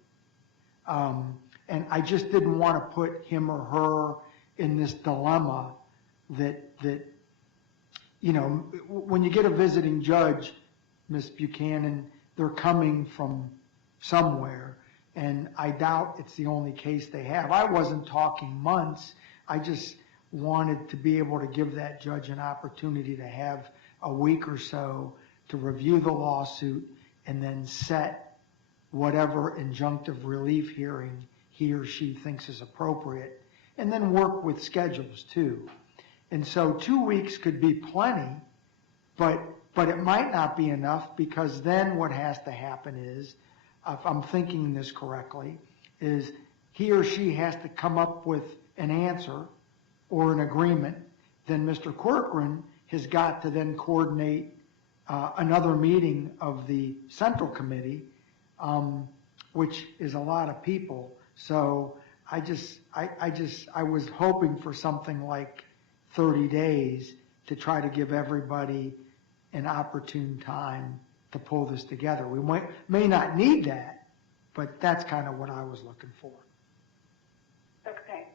And I just didn't want to put him or her in this dilemma that when you get a visiting judge, Ms. Buchanan, they're coming from somewhere, and I doubt it's the only case they have. I wasn't talking months. I just wanted to be able to give that judge an opportunity to have a week or so to review the lawsuit and then set whatever injunctive relief hearing he or she thinks is appropriate, and then work with schedules too. And so 2 weeks could be plenty, but it might not be enough, because then what has to happen is, if I'm thinking this correctly, is he or she has to come up with an answer or an agreement. Then Mr. Corcoran has got to then coordinate another meeting of the Central Committee, which is a lot of people. So I was hoping for something like 30 days to try to give everybody an opportune time to pull this together. We may not need that, but that's kind of what I was looking for. Okay.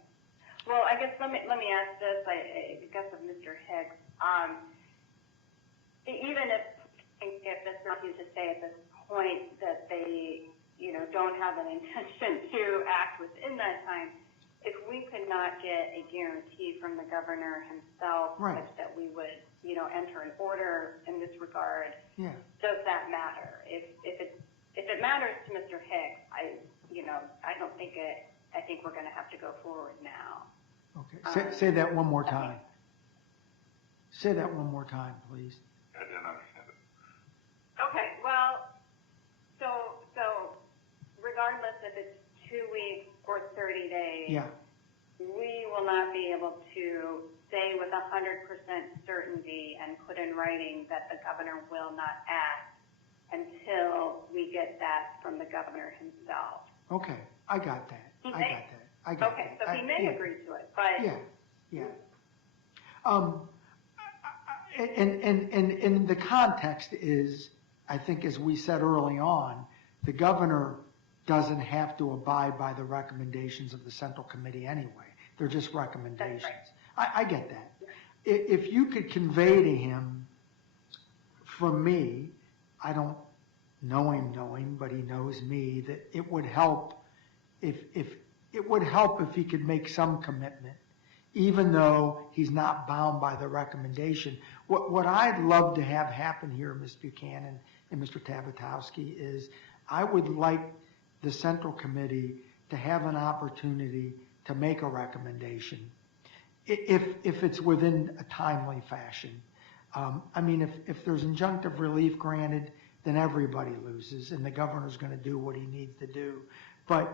Well, I guess let me ask this. I guess of Mr. Hicks. Even if Mr. Hughes to say at this point that they, don't have an intention to act within that time, if we could not get a guarantee from the governor himself, right, such that we would, enter an order in this regard, yeah, does that matter? If it matters to Mr. Hicks, I don't think it. I think we're going to have to go forward now. Okay. Say that one more time. Say that one more time, please. I didn't understand it. Okay. Well, so regardless if it's 2 weeks or 30 days, Yeah. we will not be able to say with 100% certainty and put in writing that the governor will not act until we get that from the governor himself. Okay, I got that. Okay, so he may agree to it, but yeah. And the context is, I think, as we said early on, the governor doesn't have to abide by the recommendations of the Central Committee anyway. They're just recommendations. Right. I get that. If you could convey to him, from me, I don't know him, but he knows me, that it would help if he could make some commitment, even though he's not bound by the recommendation. What I'd love to have happen here, Ms. Buchanan and Mr. Tabatowski, is I would like the Central Committee to have an opportunity to make a recommendation, if it's within a timely fashion. I mean, if there's injunctive relief granted, then everybody loses, and the governor's going to do what he needs to do. But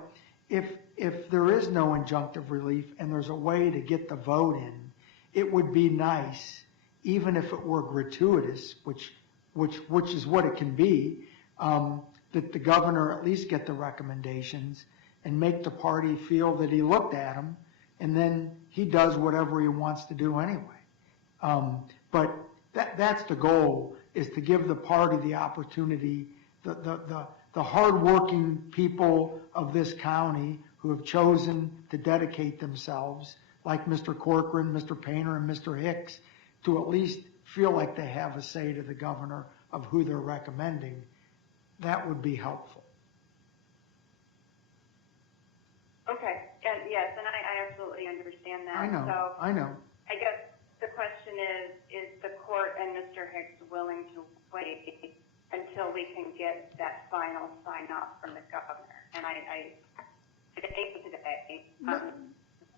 if there is no injunctive relief and there's a way to get the vote in, it would be nice, even if it were gratuitous, which is what it can be, that the governor at least get the recommendations and make the party feel that he looked at them, and then he does whatever he wants to do anyway. But that's the goal, is to give the party the opportunity, the hardworking people of this county who have chosen to dedicate themselves, like Mr. Corcoran, Mr. Painter, and Mr. Hicks, to at least feel like they have a say to the governor of who they're recommending. That would be helpful. Okay, yes, and I absolutely understand that. I know. I guess the question is the court and Mr. Hicks willing to wait until we can get that final sign-off from the governor? And today.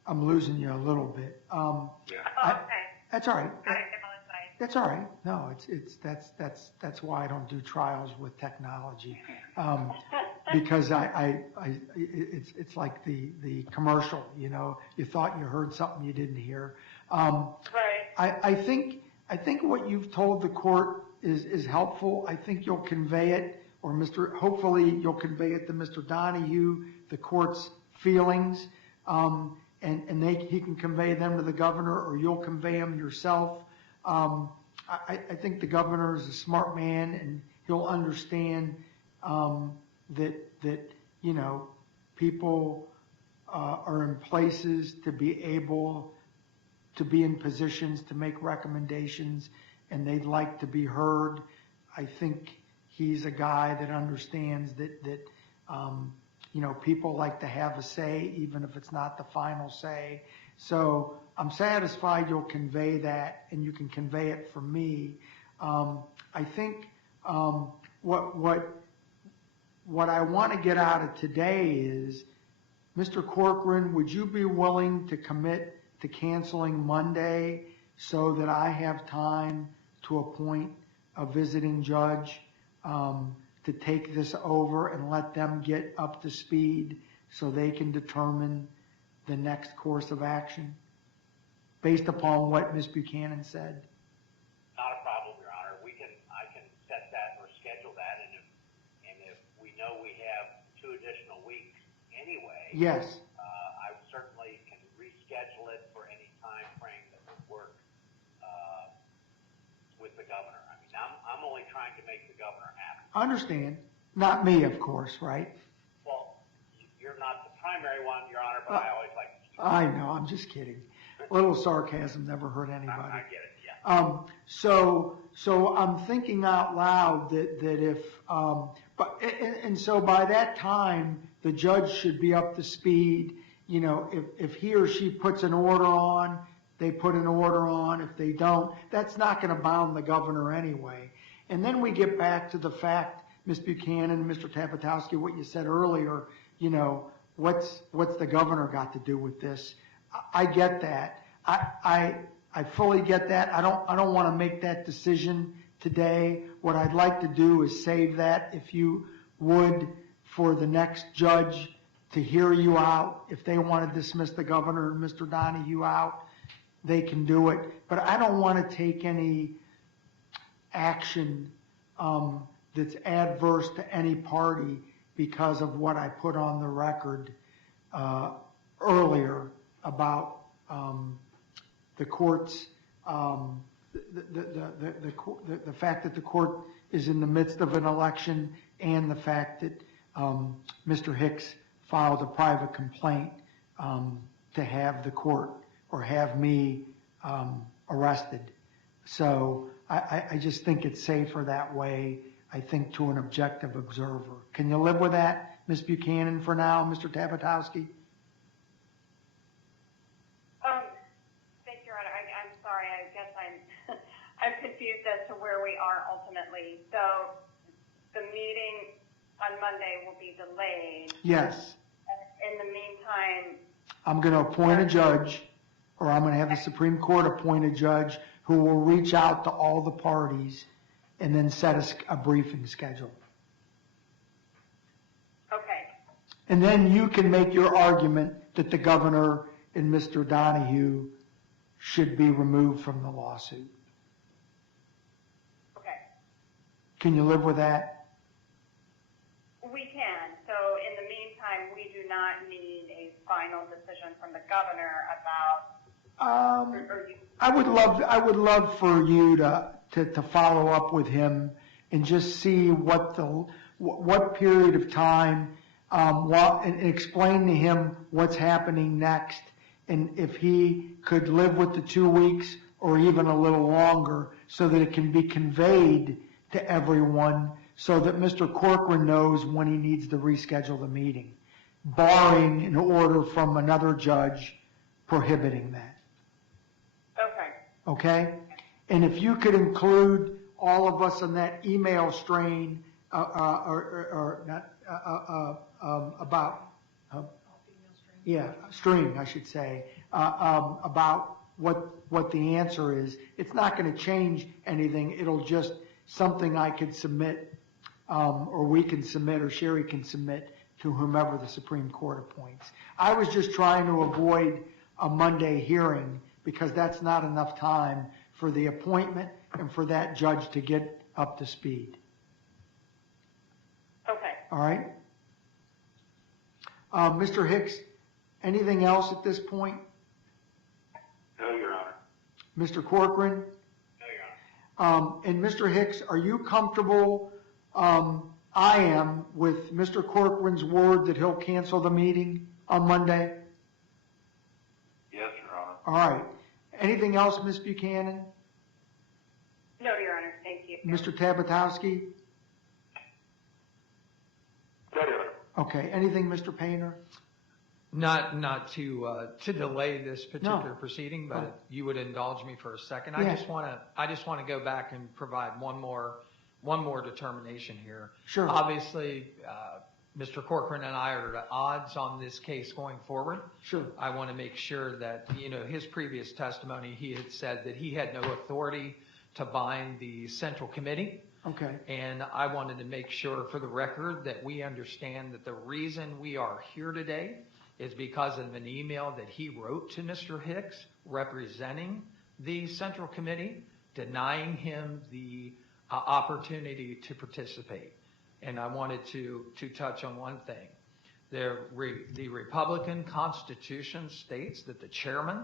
I'm losing you a little bit. Okay. That's all right. I apologize. That's all right. No, that's why I don't do trials with technology, because it's like the commercial. You know, you thought you heard something you didn't hear. Right. I think what you've told the court is helpful. I think you'll convey it, or hopefully you'll convey it to Mr. Donahue, the court's feelings, and he can convey them to the governor, or you'll convey them yourself. I think the governor is a smart man, and he'll understand that people are in places to be able to be in positions to make recommendations, and they'd like to be heard. I think he's a guy that understands that people like to have a say, even if it's not the final say. So I'm satisfied you'll convey that, and you can convey it from me. I think what I want to get out of today is, Mr. Corcoran, would you be willing to commit to canceling Monday so that I have time to appoint a visiting judge to take this over and let them get up to speed so they can determine the next course of action based upon what Ms. Buchanan said? Not a problem, Your Honor. I can set that or schedule that, and if we know we have 2 additional weeks anyway. Yes. I certainly can reschedule it for any time frame that would work with the governor. I mean, I'm only trying to make the governor happy. Understand. Not me, of course, right? Well, You're not the primary one, Your Honor, but I always like to keep I know, I'm just kidding. A little sarcasm never hurt anybody. I get it, yeah. So I'm thinking out loud that if, so by that time, the judge should be up to speed. If he or she puts an order on, they put an order on. If they don't, that's not going to bound the governor anyway. And then we get back to the fact, Ms. Buchanan, Mr. Tapatowski, what you said earlier, what's the governor got to do with this? I get that. I fully get that. I don't want to make that decision today. What I'd like to do is save that, if you would, for the next judge to hear you out. If they want to dismiss the governor and Mr. Donahue out, they can do it. But I don't want to take any action that's adverse to any party because of what I put on the record earlier about the court's the fact that the court is in the midst of an election, and the fact that Mr. Hicks filed a private complaint to have the court or have me arrested. So I just think it's safer that way, I think, to an objective observer. Can you live with that, Ms. Buchanan, for now, Mr. Tapatowski? Thank you, Your Honor. I'm sorry. I guess I'm confused as to where we are ultimately. So the meeting on Monday will be delayed. Yes. In the meantime, I'm going to appoint a judge, or I'm going to have the Supreme Court appoint a judge who will reach out to all the parties and then set a briefing schedule. Okay. And then you can make your argument that the governor and Mr. Donahue should be removed from the lawsuit. Okay. Can you live with that? We can. So in the meantime, we do not need a final decision from the governor about. I would love for you to follow up with him and just see what period of time, and explain to him what's happening next, and if he could live with the 2 weeks or even a little longer, so that it can be conveyed to everyone, so that Mr. Corcoran knows when he needs to reschedule the meeting, barring an order from another judge prohibiting that. Okay? And if you could include all of us in that email strain, stream, I should say, about what the answer is. It's not going to change anything. It'll just something I could submit, or we can submit, or Sherry can submit to whomever the Supreme Court appoints. I was just trying to avoid a Monday hearing, because that's not enough time for the appointment and for that judge to get up to speed. Okay. All right? Mr. Hicks, anything else at this point? No, Your Honor. Mr. Corcoran? No, Your Honor. And Mr. Hicks, are you comfortable, I am, with Mr. Corcoran's word that he'll cancel the meeting on Monday? Yes, Your Honor. All right. Anything else, Ms. Buchanan? No, Your Honor. Thank you. Mr. Tabatowski? No, Your Honor. Okay. Anything, Mr. Painter? Not to delay this particular proceeding, but No. if you would indulge me for a second. Yeah. I just want to go back and provide one more determination here. Sure. Obviously, Mr. Corcoran and I are at odds on this case going forward. Sure. I want to make sure that, his previous testimony, he had said that he had no authority to bind the Central Committee. Okay. And I wanted to make sure for the record that we understand that the reason we are here today is because of an email that he wrote to Mr. Hicks representing the Central Committee, denying him the opportunity to participate. And I wanted to touch on one thing. The Republican Constitution states that the chairman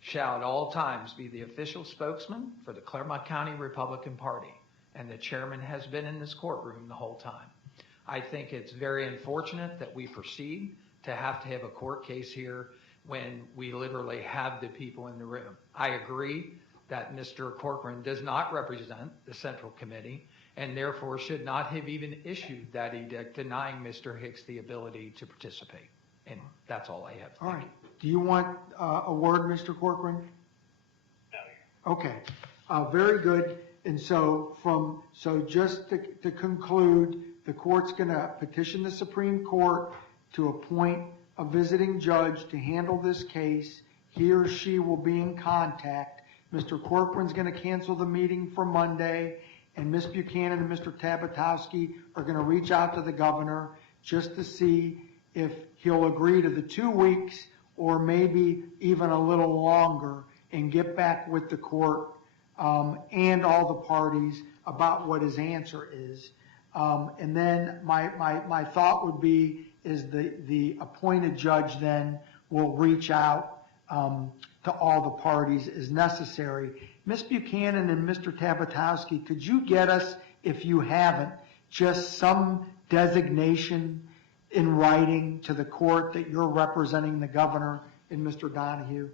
shall at all times be the official spokesman for the Claremont County Republican Party. And the chairman has been in this courtroom the whole time. I think it's very unfortunate that we proceed to have a court case here when we literally have the people in the room. I agree that Mr. Corcoran does not represent the Central Committee and therefore should not have even issued that edict denying Mr. Hicks the ability to participate. And that's all I have. All right. Do you want a word, Mr. Corcoran? No. Okay. Very good. And so just to conclude, the court's going to petition the Supreme Court to appoint a visiting judge to handle this case. He or she will be in contact. Mr. Corcoran's going to cancel the meeting for Monday, and Ms. Buchanan and Mr. Tabatowski are going to reach out to the governor just to see if he'll agree to the 2 weeks or maybe even a little longer, and get back with the court and all the parties about what his answer is. And then my thought would be is the appointed judge then will reach out to all the parties as necessary. Ms. Buchanan and Mr. Tabatowski, could you get us, if you haven't, just some designation in writing to the court that you're representing the governor and Mr. Donahue?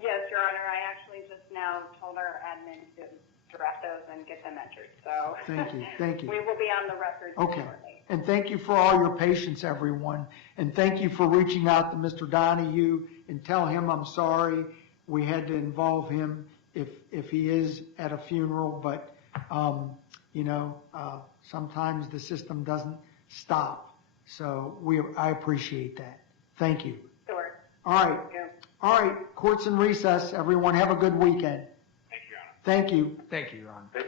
Yes, Your Honor. I actually just now told our admin to draft those and get them entered. So Thank you. Thank you. we will be on the record Okay. shortly. And thank you for all your patience, everyone. And thank you for reaching out to Mr. Donahue and tell him I'm sorry we had to involve him if he is at a funeral. But, sometimes the system doesn't stop. So I appreciate that. Thank you. Sure. All right. Yeah. All right, court's in recess. Everyone have a good weekend. Thank you, Your Honor. Thank you. Thank you, Your Honor.